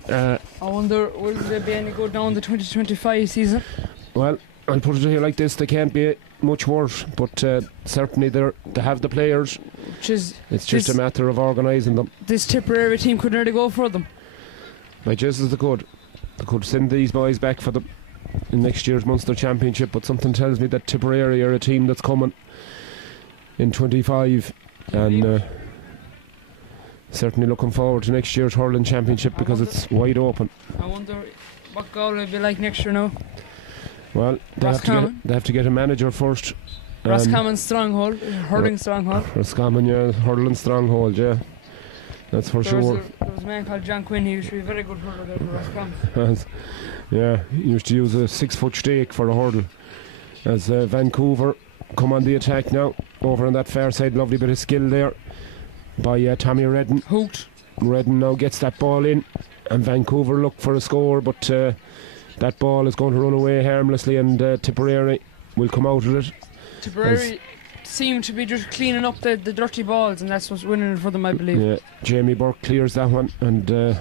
I wonder, will they be any good now in the 2025 season? Well, I'll put it here like this: they can't be much worse, but certainly they have the players. It's just a matter of organising them. This Tipperary team could nearly go for them. Like just as they could send these boys back for in next year's Munster Championship, but something tells me that Tipperary are a team that's coming in 25, and certainly looking forward to next year's hurling championship, because it's wide open. I wonder what goal will be like next year now. Well, they have to get a manager first. Roscommon's stronghold, hurling stronghold. Roscommon, yeah, hurling stronghold, yeah. That's for sure. There was a man called John Quinn. He used to be a very good hurler there for Roscommon. Yeah, he used to use a 6-foot stake for a hurdle. As Vancouver come on the attack now, over on that far side. Lovely bit of skill there by Tommy Redden. Hooked. Redden now gets that ball in, and Vancouver look for a score, but that ball is going to run away harmlessly, and Tipperary will come out of it. Tipperary seem to be just cleaning up the dirty balls, and that's what's winning it for them, I believe. Yeah, Jamie Burke clears that one, and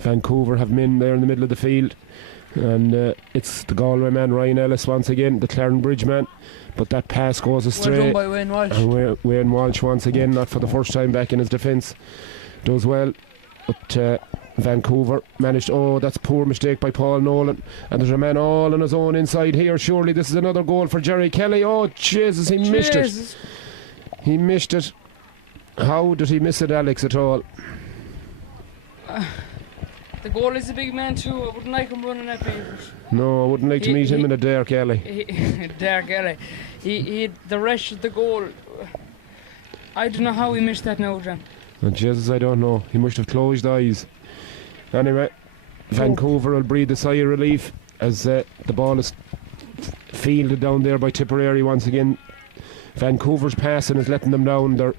Vancouver have men there in the middle of the field, and it's the Galway man Ryan Ellis once again, the Clarendon Bridge man, but that pass goes astray. Well done by Wayne Walsh. And Wayne Walsh once again, not for the first time back in his defence, does well, but Vancouver managed. That's a poor mistake by Paul Nolan, and there's a man all on his own inside here. Surely this is another goal for Jerry Kelly. Oh Jesus, he missed it. He missed it. How did he miss it, Alex, at all? The goal is a big man too. I wouldn't like him running at me. No, I wouldn't like to meet him in a dark alley. Dark alley. He the rest of the goal. I don't know how he missed that now, John. Oh, Jesus, I don't know. He must have closed eyes. Anyway, Vancouver will breathe a sigh of relief as the ball is fielded down there by Tipperary once again. Vancouver's passing is letting them down. They're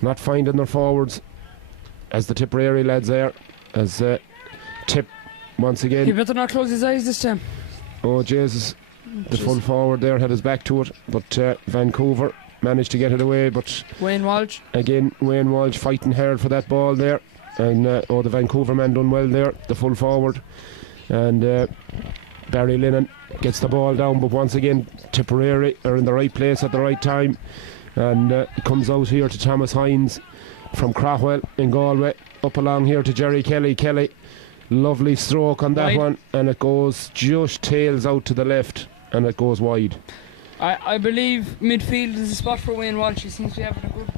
not finding their forwards, as the Tipperary lads are. As Tip once again. He better not close his eyes this time. Oh Jesus, the full forward there had his back to it, but Vancouver managed to get it away. But Wayne Walsh fighting hard for that ball there, and the Vancouver man done well there, the full forward, and Barry Lennon gets the ball down, but once again Tipperary are in the right place at the right time. And it comes out here to Thomas Hines from Craughwell in Galway. Up along here to Jerry Kelly. Kelly, lovely stroke on that Wide. one. And it goes just tails out to the left. And it goes wide. I believe midfield is a spot for Wayne Walsh. He seems to be having a good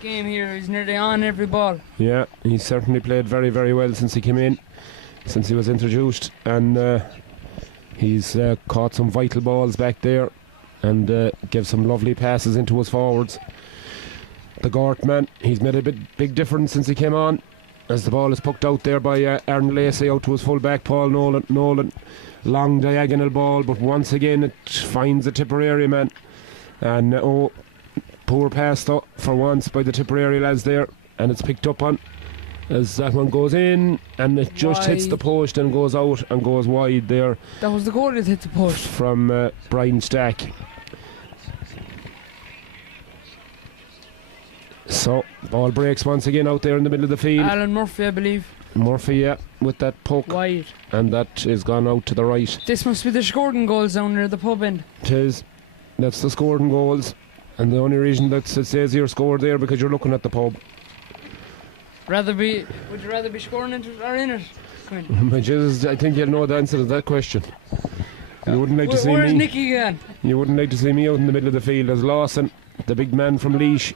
game here. He's nearly on every ball. Yeah, he's certainly played very, very well since he came in, since he was introduced. And he's caught some vital balls back there and gave some lovely passes into his forwards. The Gort man, he's made a big difference since he came on, as the ball is poked out there by Aaron Lacey out to his full back Paul Nolan. Long diagonal ball, but once again it finds the Tipperary man. And poor pass though for once by the Tipperary lads there, and it's picked up on as that one goes in, and it just Wide. hits the post and goes out and goes wide there That was the goal that hit the post. from Brian Stack. So ball breaks once again out there in the middle of the field. Alan Murphy, I believe. Murphy, yeah, with that poke, Wide. and that is gone out to the right. This must be the Gordon goals down near the pub end. It is. That's the scoring goals, and the only reason that it says you're scored there because you're looking at the pub. Would you rather be scoring into it or in it? Come in. My Jesus, I think you'll know the answer to that question. You wouldn't like to see Where's me. Nicky again? You wouldn't like to see me out in the middle of the field as Lawson, the big man from Laois,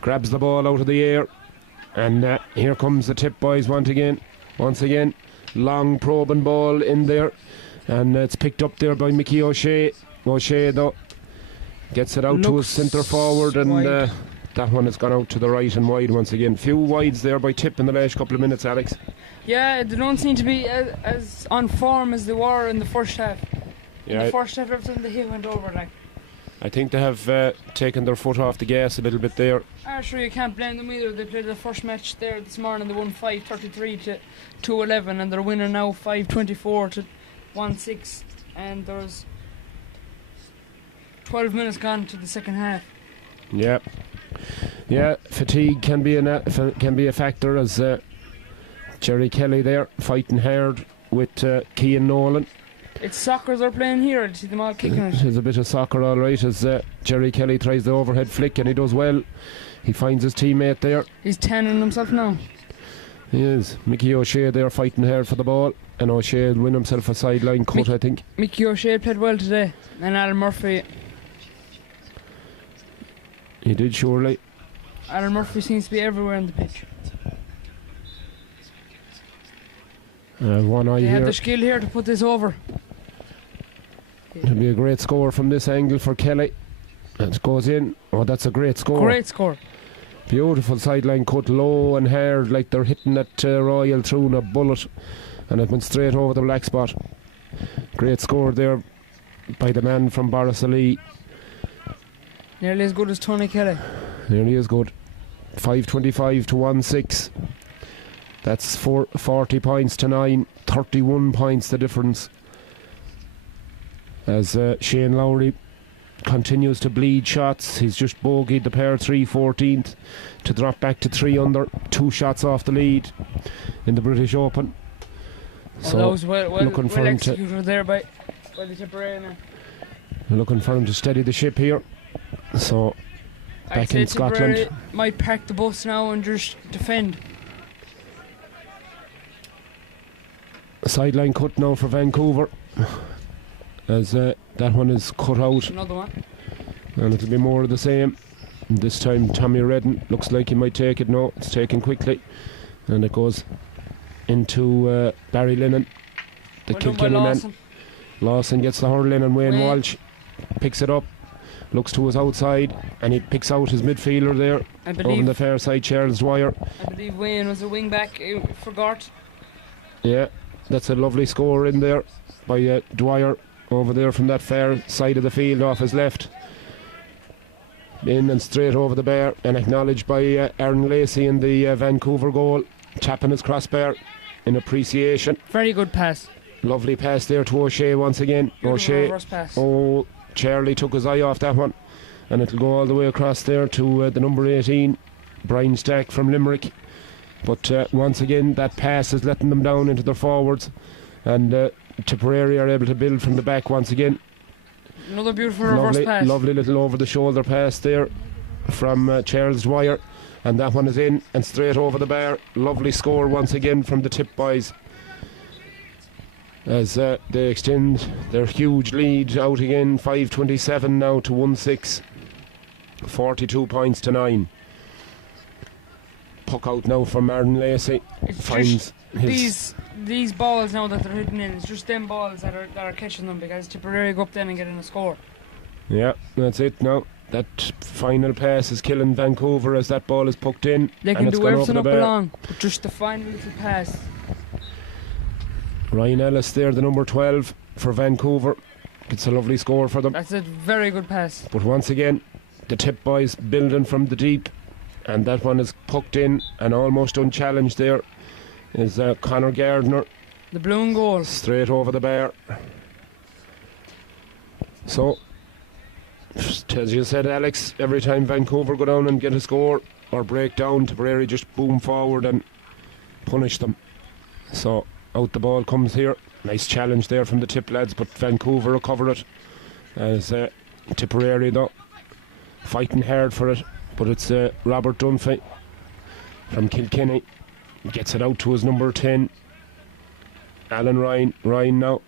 grabs the ball out of the air, and here comes the tip, boys. Once again, long probing ball in there, and it's picked up there by Mickey O'Shea. O'Shea though gets it out to his centre forward, and that one has gone out to the right and wide once again. Few wides there by Tip in the last couple of minutes, Alex. Yeah, they don't seem to be as on form as they were in the first half. In the first half, everything the hill went over like. I think they have taken their foot off the gas a little bit there. Sure, you can't blame them either. They played the first match there this morning. They won 5-33 to 2-11, and they're winning now 5-24 to 1-6. And there's 12 minutes gone to the second half. Yeah, fatigue can be a factor, as Jerry Kelly there fighting hard with Cian Nolan. It's soccer they're playing here. I see them all kicking it. There's a bit of soccer, all right, as Jerry Kelly tries the overhead flick, and he does well. He finds his teammate there. He's tanning himself now. He is. Mickey O'Shea there fighting hard for the ball, and O'Shea will win himself a sideline cut, I think. Mickey O'Shea played well today, and Alan Murphy. He did, surely. Alan Murphy seems to be everywhere on the pitch. One eye They have here. the skill here to put this over. It'll be a great score from this angle for Kelly. It goes in. Oh, that's a great score. Great score. Beautiful sideline cut, low and hard, like they're hitting that Royal through in a bullet, and it went straight over the black spot. Great score there by the man from Borrisalee. Nearly as good as Tony Kelly. Nearly as good. 5-25 to 1-6. That's 40 points to 9. 31 points the difference. As Shane Lowry continues to bleed shots. He's just bogeyed the pair 3-14th to drop back to 3 under. 2 shots off the lead in the British Open. So that was well looking for him executed there by the Tipperary man. Looking for him to steady the ship here. So back in Scotland. Tipperary might park the bus now and just defend. Sideline cut now for Vancouver, as that one is cut out. Another one. And it'll be more of the same. This time Tommy Redden looks like he might take it. No, it's taken quickly, and it goes into Barry Lennon, the Kilkenny man. Lawson gets the hurl in, and Wayne Walsh picks it up, looks to his outside, and he picks out his midfielder there over on the far side, Charles Dwyer. I believe Wayne was a wing back for Gort. Yeah, that's a lovely score in there by Dwyer over there from that far side of the field off his left. In and straight over the bar, and acknowledged by Aaron Lacey in the Vancouver goal, tapping his crossbar in appreciation. Very good pass. Lovely pass there to O'Shea once again. O'Shea. Oh, Charlie took his eye off that one, and it'll go all the way across there to the number 18, Brian Stack from Limerick. But once again, that pass is letting them down into their forwards, and Tipperary are able to build from the back once again. Another beautiful reverse pass. Lovely little over the shoulder pass there from Charles Dwyer, and that one is in and straight over the bar. Lovely score once again from the Tip boys as they extend their huge lead out again. 5:27 now to 1-6, 42 points to 9. Puck out now from Martin Lacey. Finds these balls now that they're hitting in, it's just them balls that are catching them, because Tipperary go up then and get in a score. Yeah, that's it now. That final pass is killing Vancouver as that ball is pucked in. They can do everything up along, but just the final little pass. Ryan Ellis there, the number 12 for Vancouver. It's a lovely score for them. That's a very good pass. But once again, the Tip boys building from the deep, and that one is pucked in and almost unchallenged there is Conor Gardner. The blue and gold. Straight over the bar. So, as you said, Alex, every time Vancouver go down and get a score or break down, Tipperary just boom forward and punish them. So, out the ball comes here. Nice challenge there from the Tip lads, but Vancouver recover it. As Tipperary, though, fighting hard for it. But it's Robert Dunphy from Kilkenny. Gets it out to his number 10. Alan Ryan now.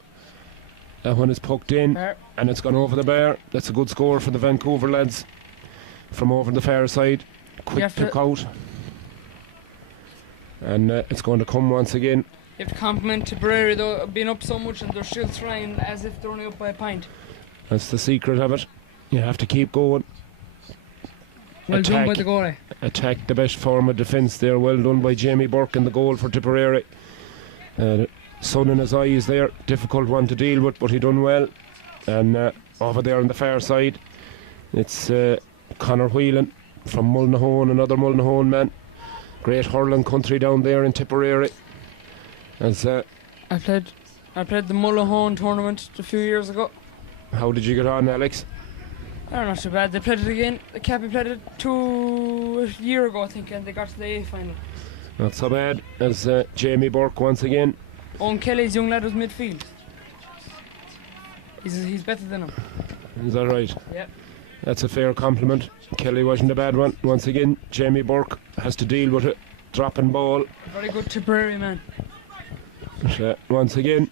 That one is pucked in and it's gone over the bar. That's a good score for the Vancouver lads from over the far side. Quick pick out. And it's going to come once again. You have to compliment Tipperary though, being up so much and they're still trying as if they're only up by a pint. That's the secret of it. You have to keep going. Well done by the goalie. Attack the best form of defence there. Well done by Jamie Burke in the goal for Tipperary. Sun in his eyes there. Difficult one to deal with, but he done well. And over there on the far side, it's Conor Whelan from Mullinahone, another Mullinahone man. Great hurling country down there in Tipperary. As I played the Mullinahone tournament a few years ago. How did you get on, Alex? Not too bad. They played it again. The Cappy played it a year ago, I think, and they got to the A final. Not so bad. As Jamie Burke once again. Owen Kelly's young lad was midfield. He's better than him. Is that right? Yeah. That's a fair compliment. Kelly wasn't a bad one. Once again, Jamie Burke has to deal with it. Dropping ball. Very good Tipperary man. But, once again,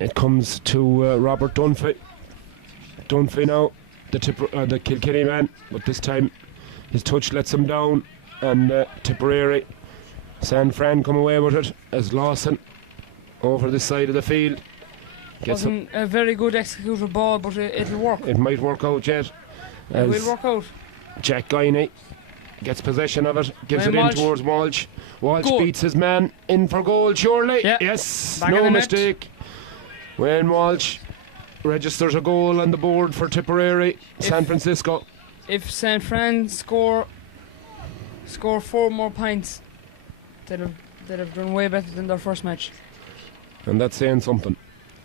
it comes to Robert Dunphy. Dunphy now, the Kilkenny man, but this time his touch lets him down, and Tipperary, San Fran come away with it as Lawson over this side of the field. Wasn't a very good executed ball, but it'll work. It might work out yet. It will work out. Jack Guiney gets possession of it, gives it in towards Walsh. Walsh beats his man in for goal, surely. Yeah. Yes, Back no mistake. Wayne Walsh registers a goal on the board for Tipperary, San Francisco. If San Fran score 4 more points, they'd have done way better than their first match. And that's saying something.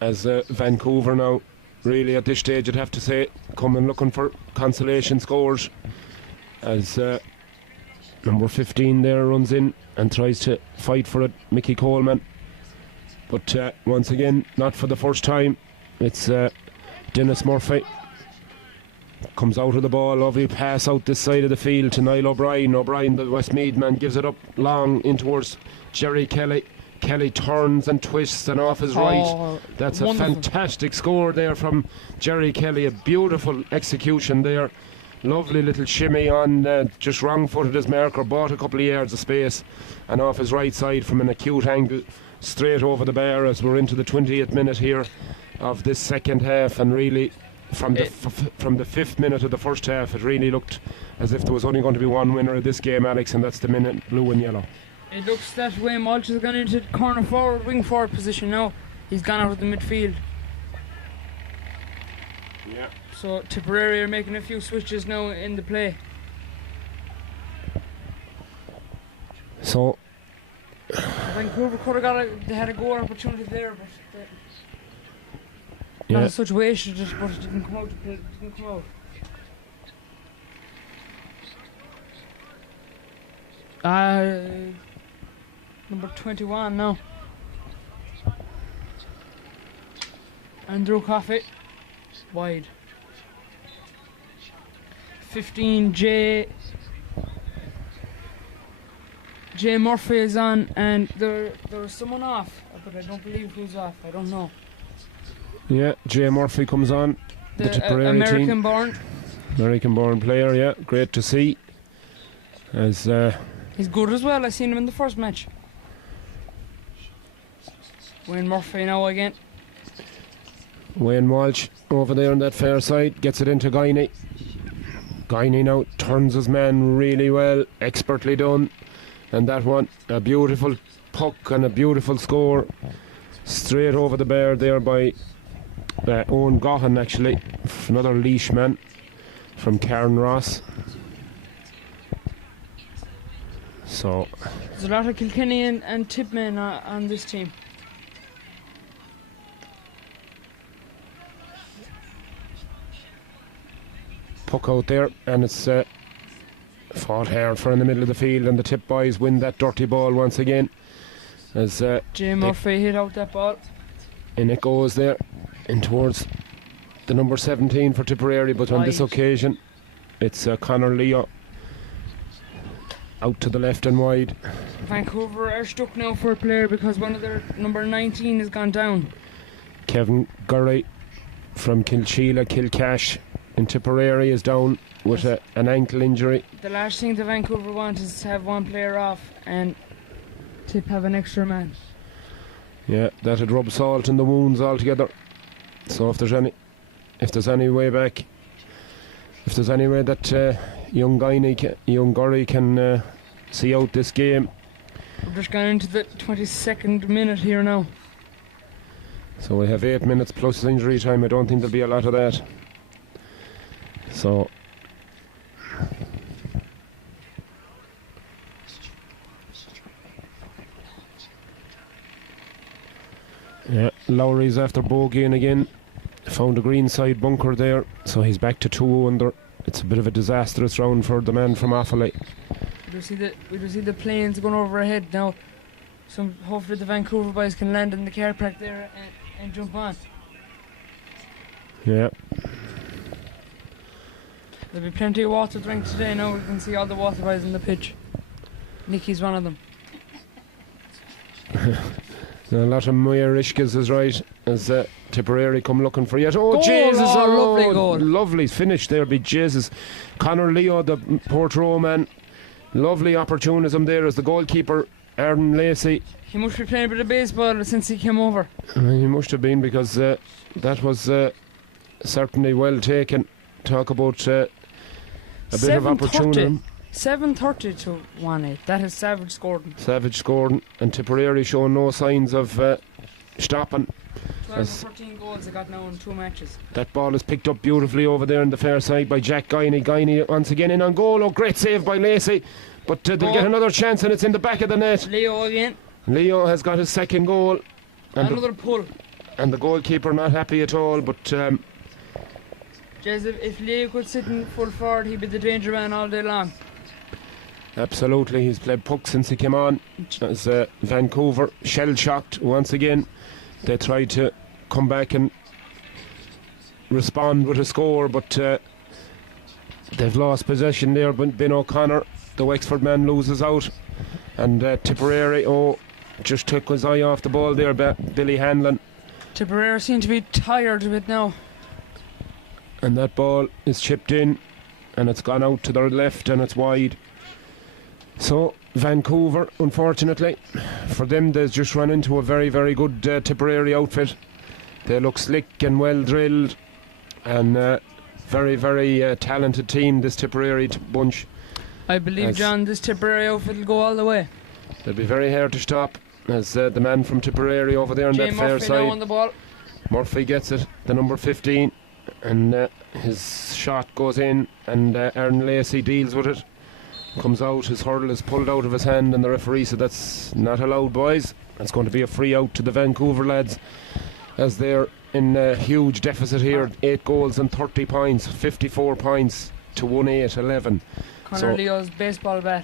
As Vancouver now, really at this stage, I'd have to say, coming looking for consolation scores. As number 15 there runs in and tries to fight for it, Mickey Coleman. But once again, not for the first time. It's Dennis Murphy. Comes out of the ball, lovely pass out this side of the field to Niall O'Brien. O'Brien, the Westmeath man, gives it up long in towards Jerry Kelly. Kelly turns and twists and off his right. That's wonderful. A fantastic score there from Jerry Kelly. A beautiful execution there. Lovely little shimmy on, just wrong-footed his marker, bought a couple of yards of space, and off his right side from an acute angle, straight over the bar as we're into the 20th minute here of this second half. And really, from the 5th minute of the first half, it really looked as if there was only going to be one winner of this game, Alex, and that's the minute blue and yellow. It looks that way. Walsh has gone into corner forward, wing forward position now. He's gone out of the midfield. Yeah. So Tipperary are making a few switches now in the play. So Vancouver could have they had a goal opportunity there, but not a situation, but it didn't come out. Number 21 now. Andrew Coffey. Wide. 15, J Murphy is on, and there was someone off, but I don't believe who's off. I don't know. Yeah, J Murphy comes on. The Tipperary American-born. American-born player, yeah, great to see. As he's good as well. I seen him in the first match. Wayne Murphy now again. Wayne Walsh over there on that fair side gets it into Guiney. Guiney now turns his man really well, expertly done. And that one, a beautiful puck and a beautiful score. Straight over the bar there by Owen Gahan, actually. Another Laois man from Karen Ross. So there's a lot of Kilkenny and Tipmen on this team. Puck out there, and it's fought hard for in the middle of the field, and the Tip boys win that dirty ball once again. As J Murphy hit out that ball. And it goes there in towards the number 17 for Tipperary, but on this occasion it's Conor Leo out to the left and wide. Vancouver are stuck now for a player because one of their number 19 has gone down. Kevin Gurry from Kilcheela, Kilcash in Tipperary is down with an ankle injury. The last thing the Vancouver want is to have one player off and Tip have an extra man. Yeah, that'd rub salt in the wounds altogether. So if there's any way back, if there's any way that young Gurry can see out this game. We're just gone into the 22nd minute here now. So we have 8 minutes plus injury time. I don't think there'll be a lot of that. So yeah, Lowry's after bogeying again. Found a green side bunker there, so he's back to 2 under. It's a bit of a disastrous round for the man from Offaly. We do see the planes going overhead now. Hopefully the Vancouver boys can land in the car park there and jump on. Yeah. There'll be plenty of water to drink today now. We can see all the water boys on the pitch. Nicky's one of them. A lot of Muir Ishkas is right as Tipperary come looking for yet. Oh, goal, Jesus! oh, lovely goal. Lovely finish there by Jesus. Conor Leo, the Port Row man. Lovely opportunism there as the goalkeeper, Aaron Lacey. He must be playing a bit of baseball since he came over. He must have been, because that was certainly well taken. Talk about a bit of opportunism. 7:30 to 1-8. That is Savage scored. Savage scored, and Tipperary showing no signs of stopping. 12 13 goals they got now in 2 matches. That ball is picked up beautifully over there on the fair side by Jack Guiney. Guiney once again in on goal. Oh, great save by Lacey. But they'll get another chance, and it's in the back of the net. Leo again. Leo has got his second goal. And another pull. And the goalkeeper not happy at all, but Jez, if Leo could sit in full forward, he'd be the danger man all day long. Absolutely, he's played puck since he came on. As Vancouver shell-shocked once again. They tried to come back and respond with a score, but they've lost possession there. But Ben O'Connor, the Wexford man, loses out, and Tipperary just took his eye off the ball there. Billy Hanlon. Tipperary seem to be tired of it now. And that ball is chipped in, and it's gone out to their left, and it's wide. So Vancouver, unfortunately for them, they've just run into a very, very good Tipperary outfit. They look slick and well drilled, and very, very talented team, this Tipperary bunch. I believe, John, this Tipperary outfit will go all the way. They'll be very hard to stop, as the man from Tipperary over there on that fair Murphy side. now on the ball. Murphy gets it, the number 15, and his shot goes in, and Aaron Lacey deals with it. Comes out, his hurl is pulled out of his hand, and the referee said that's not allowed, boys. That's going to be a free out to the Vancouver lads, as they're in a huge deficit here. 8 goals and 30 points, 54 points to 1-8-11. Conor Leo's baseball bat.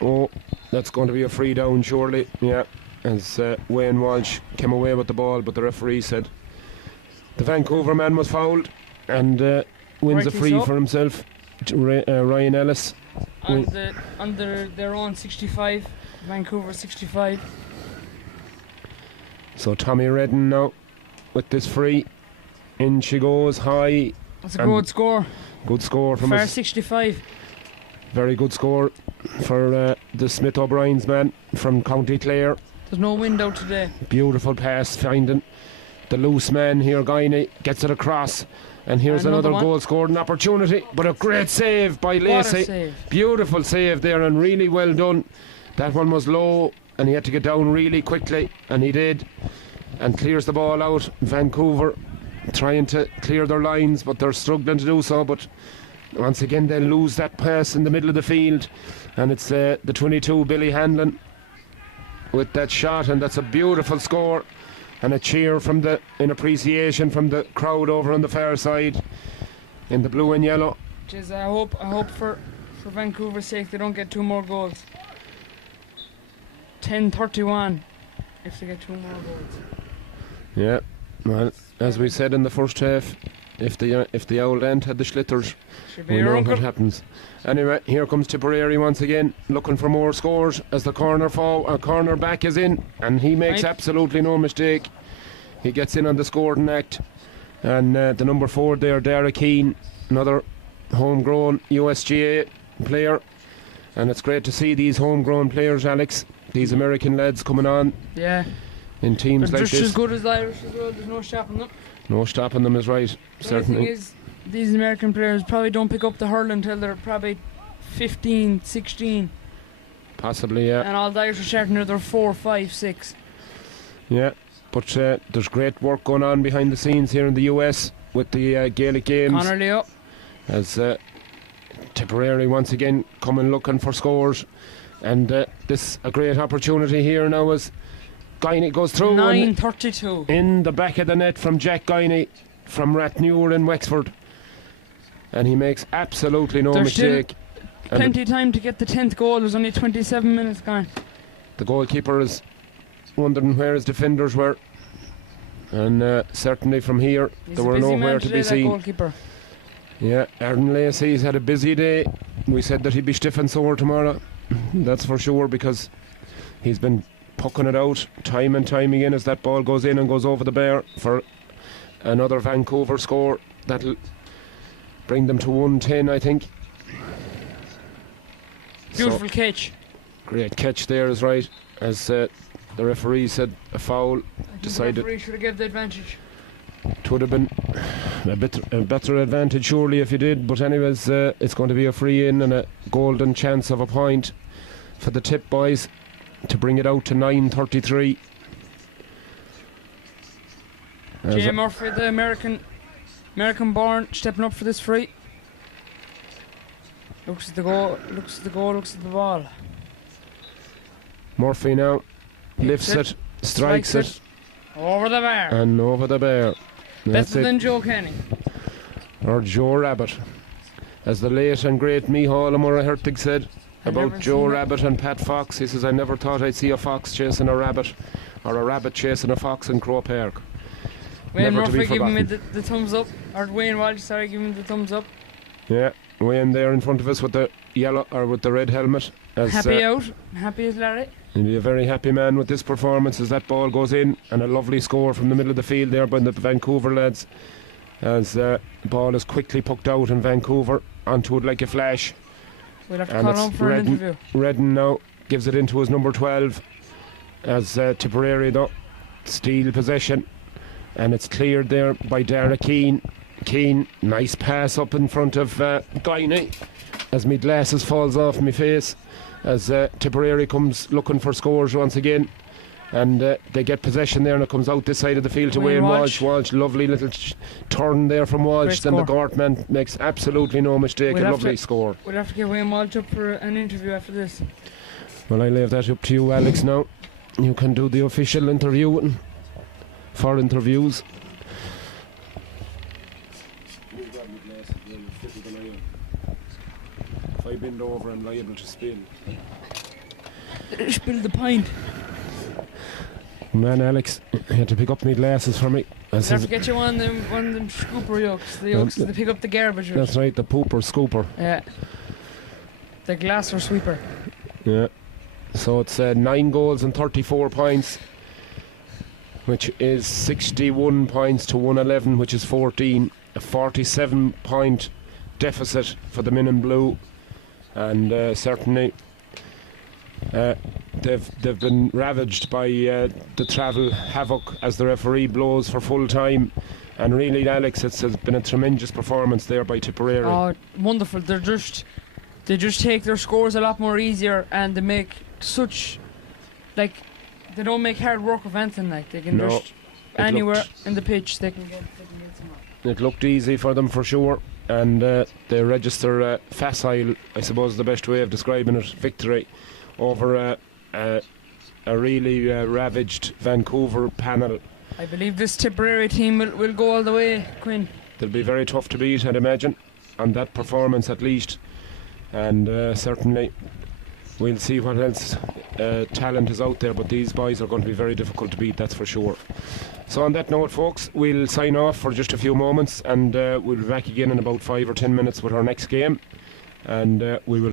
Oh, that's going to be a free down, surely. Yeah, as Wayne Walsh came away with the ball, but the referee said the Vancouver man was fouled, and wins a free for himself. Ryan Ellis. Under their own 65, Vancouver 65. So Tommy Redden now with this free. In she goes high. That's a good score. Good score from Fair us. 65. Very good score for the Smith O'Brien's man from County Clare. There's no wind out today. Beautiful pass finding the loose man here. Guiney gets it across. And here's another goal scoring opportunity. But a great save by Lacey. Save. Beautiful save there and really well done. That one was low and he had to get down really quickly. And he did. And clears the ball out. Vancouver trying to clear their lines, but they're struggling to do so. But once again they'll lose that pass in the middle of the field, and it's the 22 Billy Hanlon with that shot, and that's a beautiful score and a cheer from in appreciation from the crowd over on the far side in the blue and yellow. Jeez, I hope for Vancouver's sake they don't get 2 more goals. 10-31 if they get 2 more goals. Yeah, well, as we said in the first half, if the old ant had the schlitters, we know what happens. Anyway, here comes Tipperary once again, looking for more scores as the corner back is in, and he makes absolutely no mistake. He gets in on the scoring act, and the number 4 there, Dara Keane, another homegrown USGA player, and it's great to see these homegrown players, Alex. These American lads coming on. Yeah. In teams they're like just this. as good as the Irish as well. There's no stopping them. No stopping them is right. Certainly. The thing is, these American players probably don't pick up the hurling until they're probably 15, 16. Possibly, yeah. And all the Irish are starting at their 4, 5, 6. Yeah, but there's great work going on behind the scenes here in the US with the Gaelic Games. Conor Leo. As Tipperary once again coming looking for scores. And this a great opportunity here now as Guiney goes through. 9:32. In the back of the net from Jack Guiney from Rathnure in Wexford. And he makes absolutely no mistake. Plenty of time to get the 10th goal. There's only 27 minutes gone. The goalkeeper is wondering where his defenders were. And certainly from here, there were nowhere to be seen. Goalkeeper. Yeah, Aaron Lacey's had a busy day. We said that he'd be stiff and sore tomorrow. That's for sure, because he's been pucking it out time and time again as that ball goes in and goes over the bar for another Vancouver score. That'll bring them to 110, I think. Beautiful catch. Great catch there is right. As the referee said a foul, decided the referee should have given the advantage. It would have been a better advantage surely if you did, but anyways, it's going to be a free in and a golden chance of a point for the Tip boys to bring it out to 9:33. Jay Murphy, the American born, stepping up for this free. Looks at the goal, looks at the ball. Murphy now lifts it, strikes it. Over the bar. And over the bar. Better than Joe Kenny. Or Joe Rabbit. As the late and great Micheál O'Murray Hertig said about Joe Rabbit and Pat Fox. He says, I never thought I'd see a fox chasing a rabbit or a rabbit chasing a fox in Crow Park. Wayne Murphy giving me the thumbs up. Or Wayne Walsh, sorry, giving me the thumbs up. Yeah, Wayne there in front of us with the yellow or with the red helmet. Happy out. Happy as Larry. He'll be a very happy man with this performance as that ball goes in, and a lovely score from the middle of the field there by the Vancouver lads as the ball is quickly pucked out in Vancouver onto it like a flash. We'll have to call on for an interview. Redden now gives it into his number 12 as Tipperary though steal possession, and it's cleared there by Dara Keane. Nice pass up in front of Guiney as my glasses falls off my face as Tipperary comes looking for scores once again, and they get possession there and it comes out this side of the field to Wayne Walsh. Lovely little turn there from Walsh. Then the Gort man makes absolutely no mistake. A lovely score. We'll have to get Wayne Walsh up for an interview after this. Well, I leave that up to you, Alex, now. You can do the official interviewing for interviews. If I bend over, I'm liable to spill. Spill the pint. Man, Alex, you had to pick up my glasses for me. You have to get you one of them scooper yokes. The yokes that pick up the garbage. That's right, the pooper scooper. Yeah. The glasser sweeper. Yeah. So it's 9 goals and 34 points, which is 61 points to 111, which is 14. A 47 point deficit for the men in blue, and certainly they've been ravaged by the travel havoc as the referee blows for full time. And really, Alex, it's been a tremendous performance there by Tipperary. Oh, wonderful! They just take their scores a lot more easier, and they make such they don't make hard work of anything. Like they can just anywhere in the pitch they can get some. It looked easy for them for sure, and they register facile, I suppose the best way of describing it, victory over a really ravaged Vancouver panel. I believe this Tipperary team will go all the way, Quinn. They'll be very tough to beat, I'd imagine, on that performance at least, and certainly we'll see what else talent is out there, but these boys are going to be very difficult to beat, that's for sure. So on that note, folks, we'll sign off for just a few moments, and we'll be back again in about 5 or 10 minutes with our next game, and we will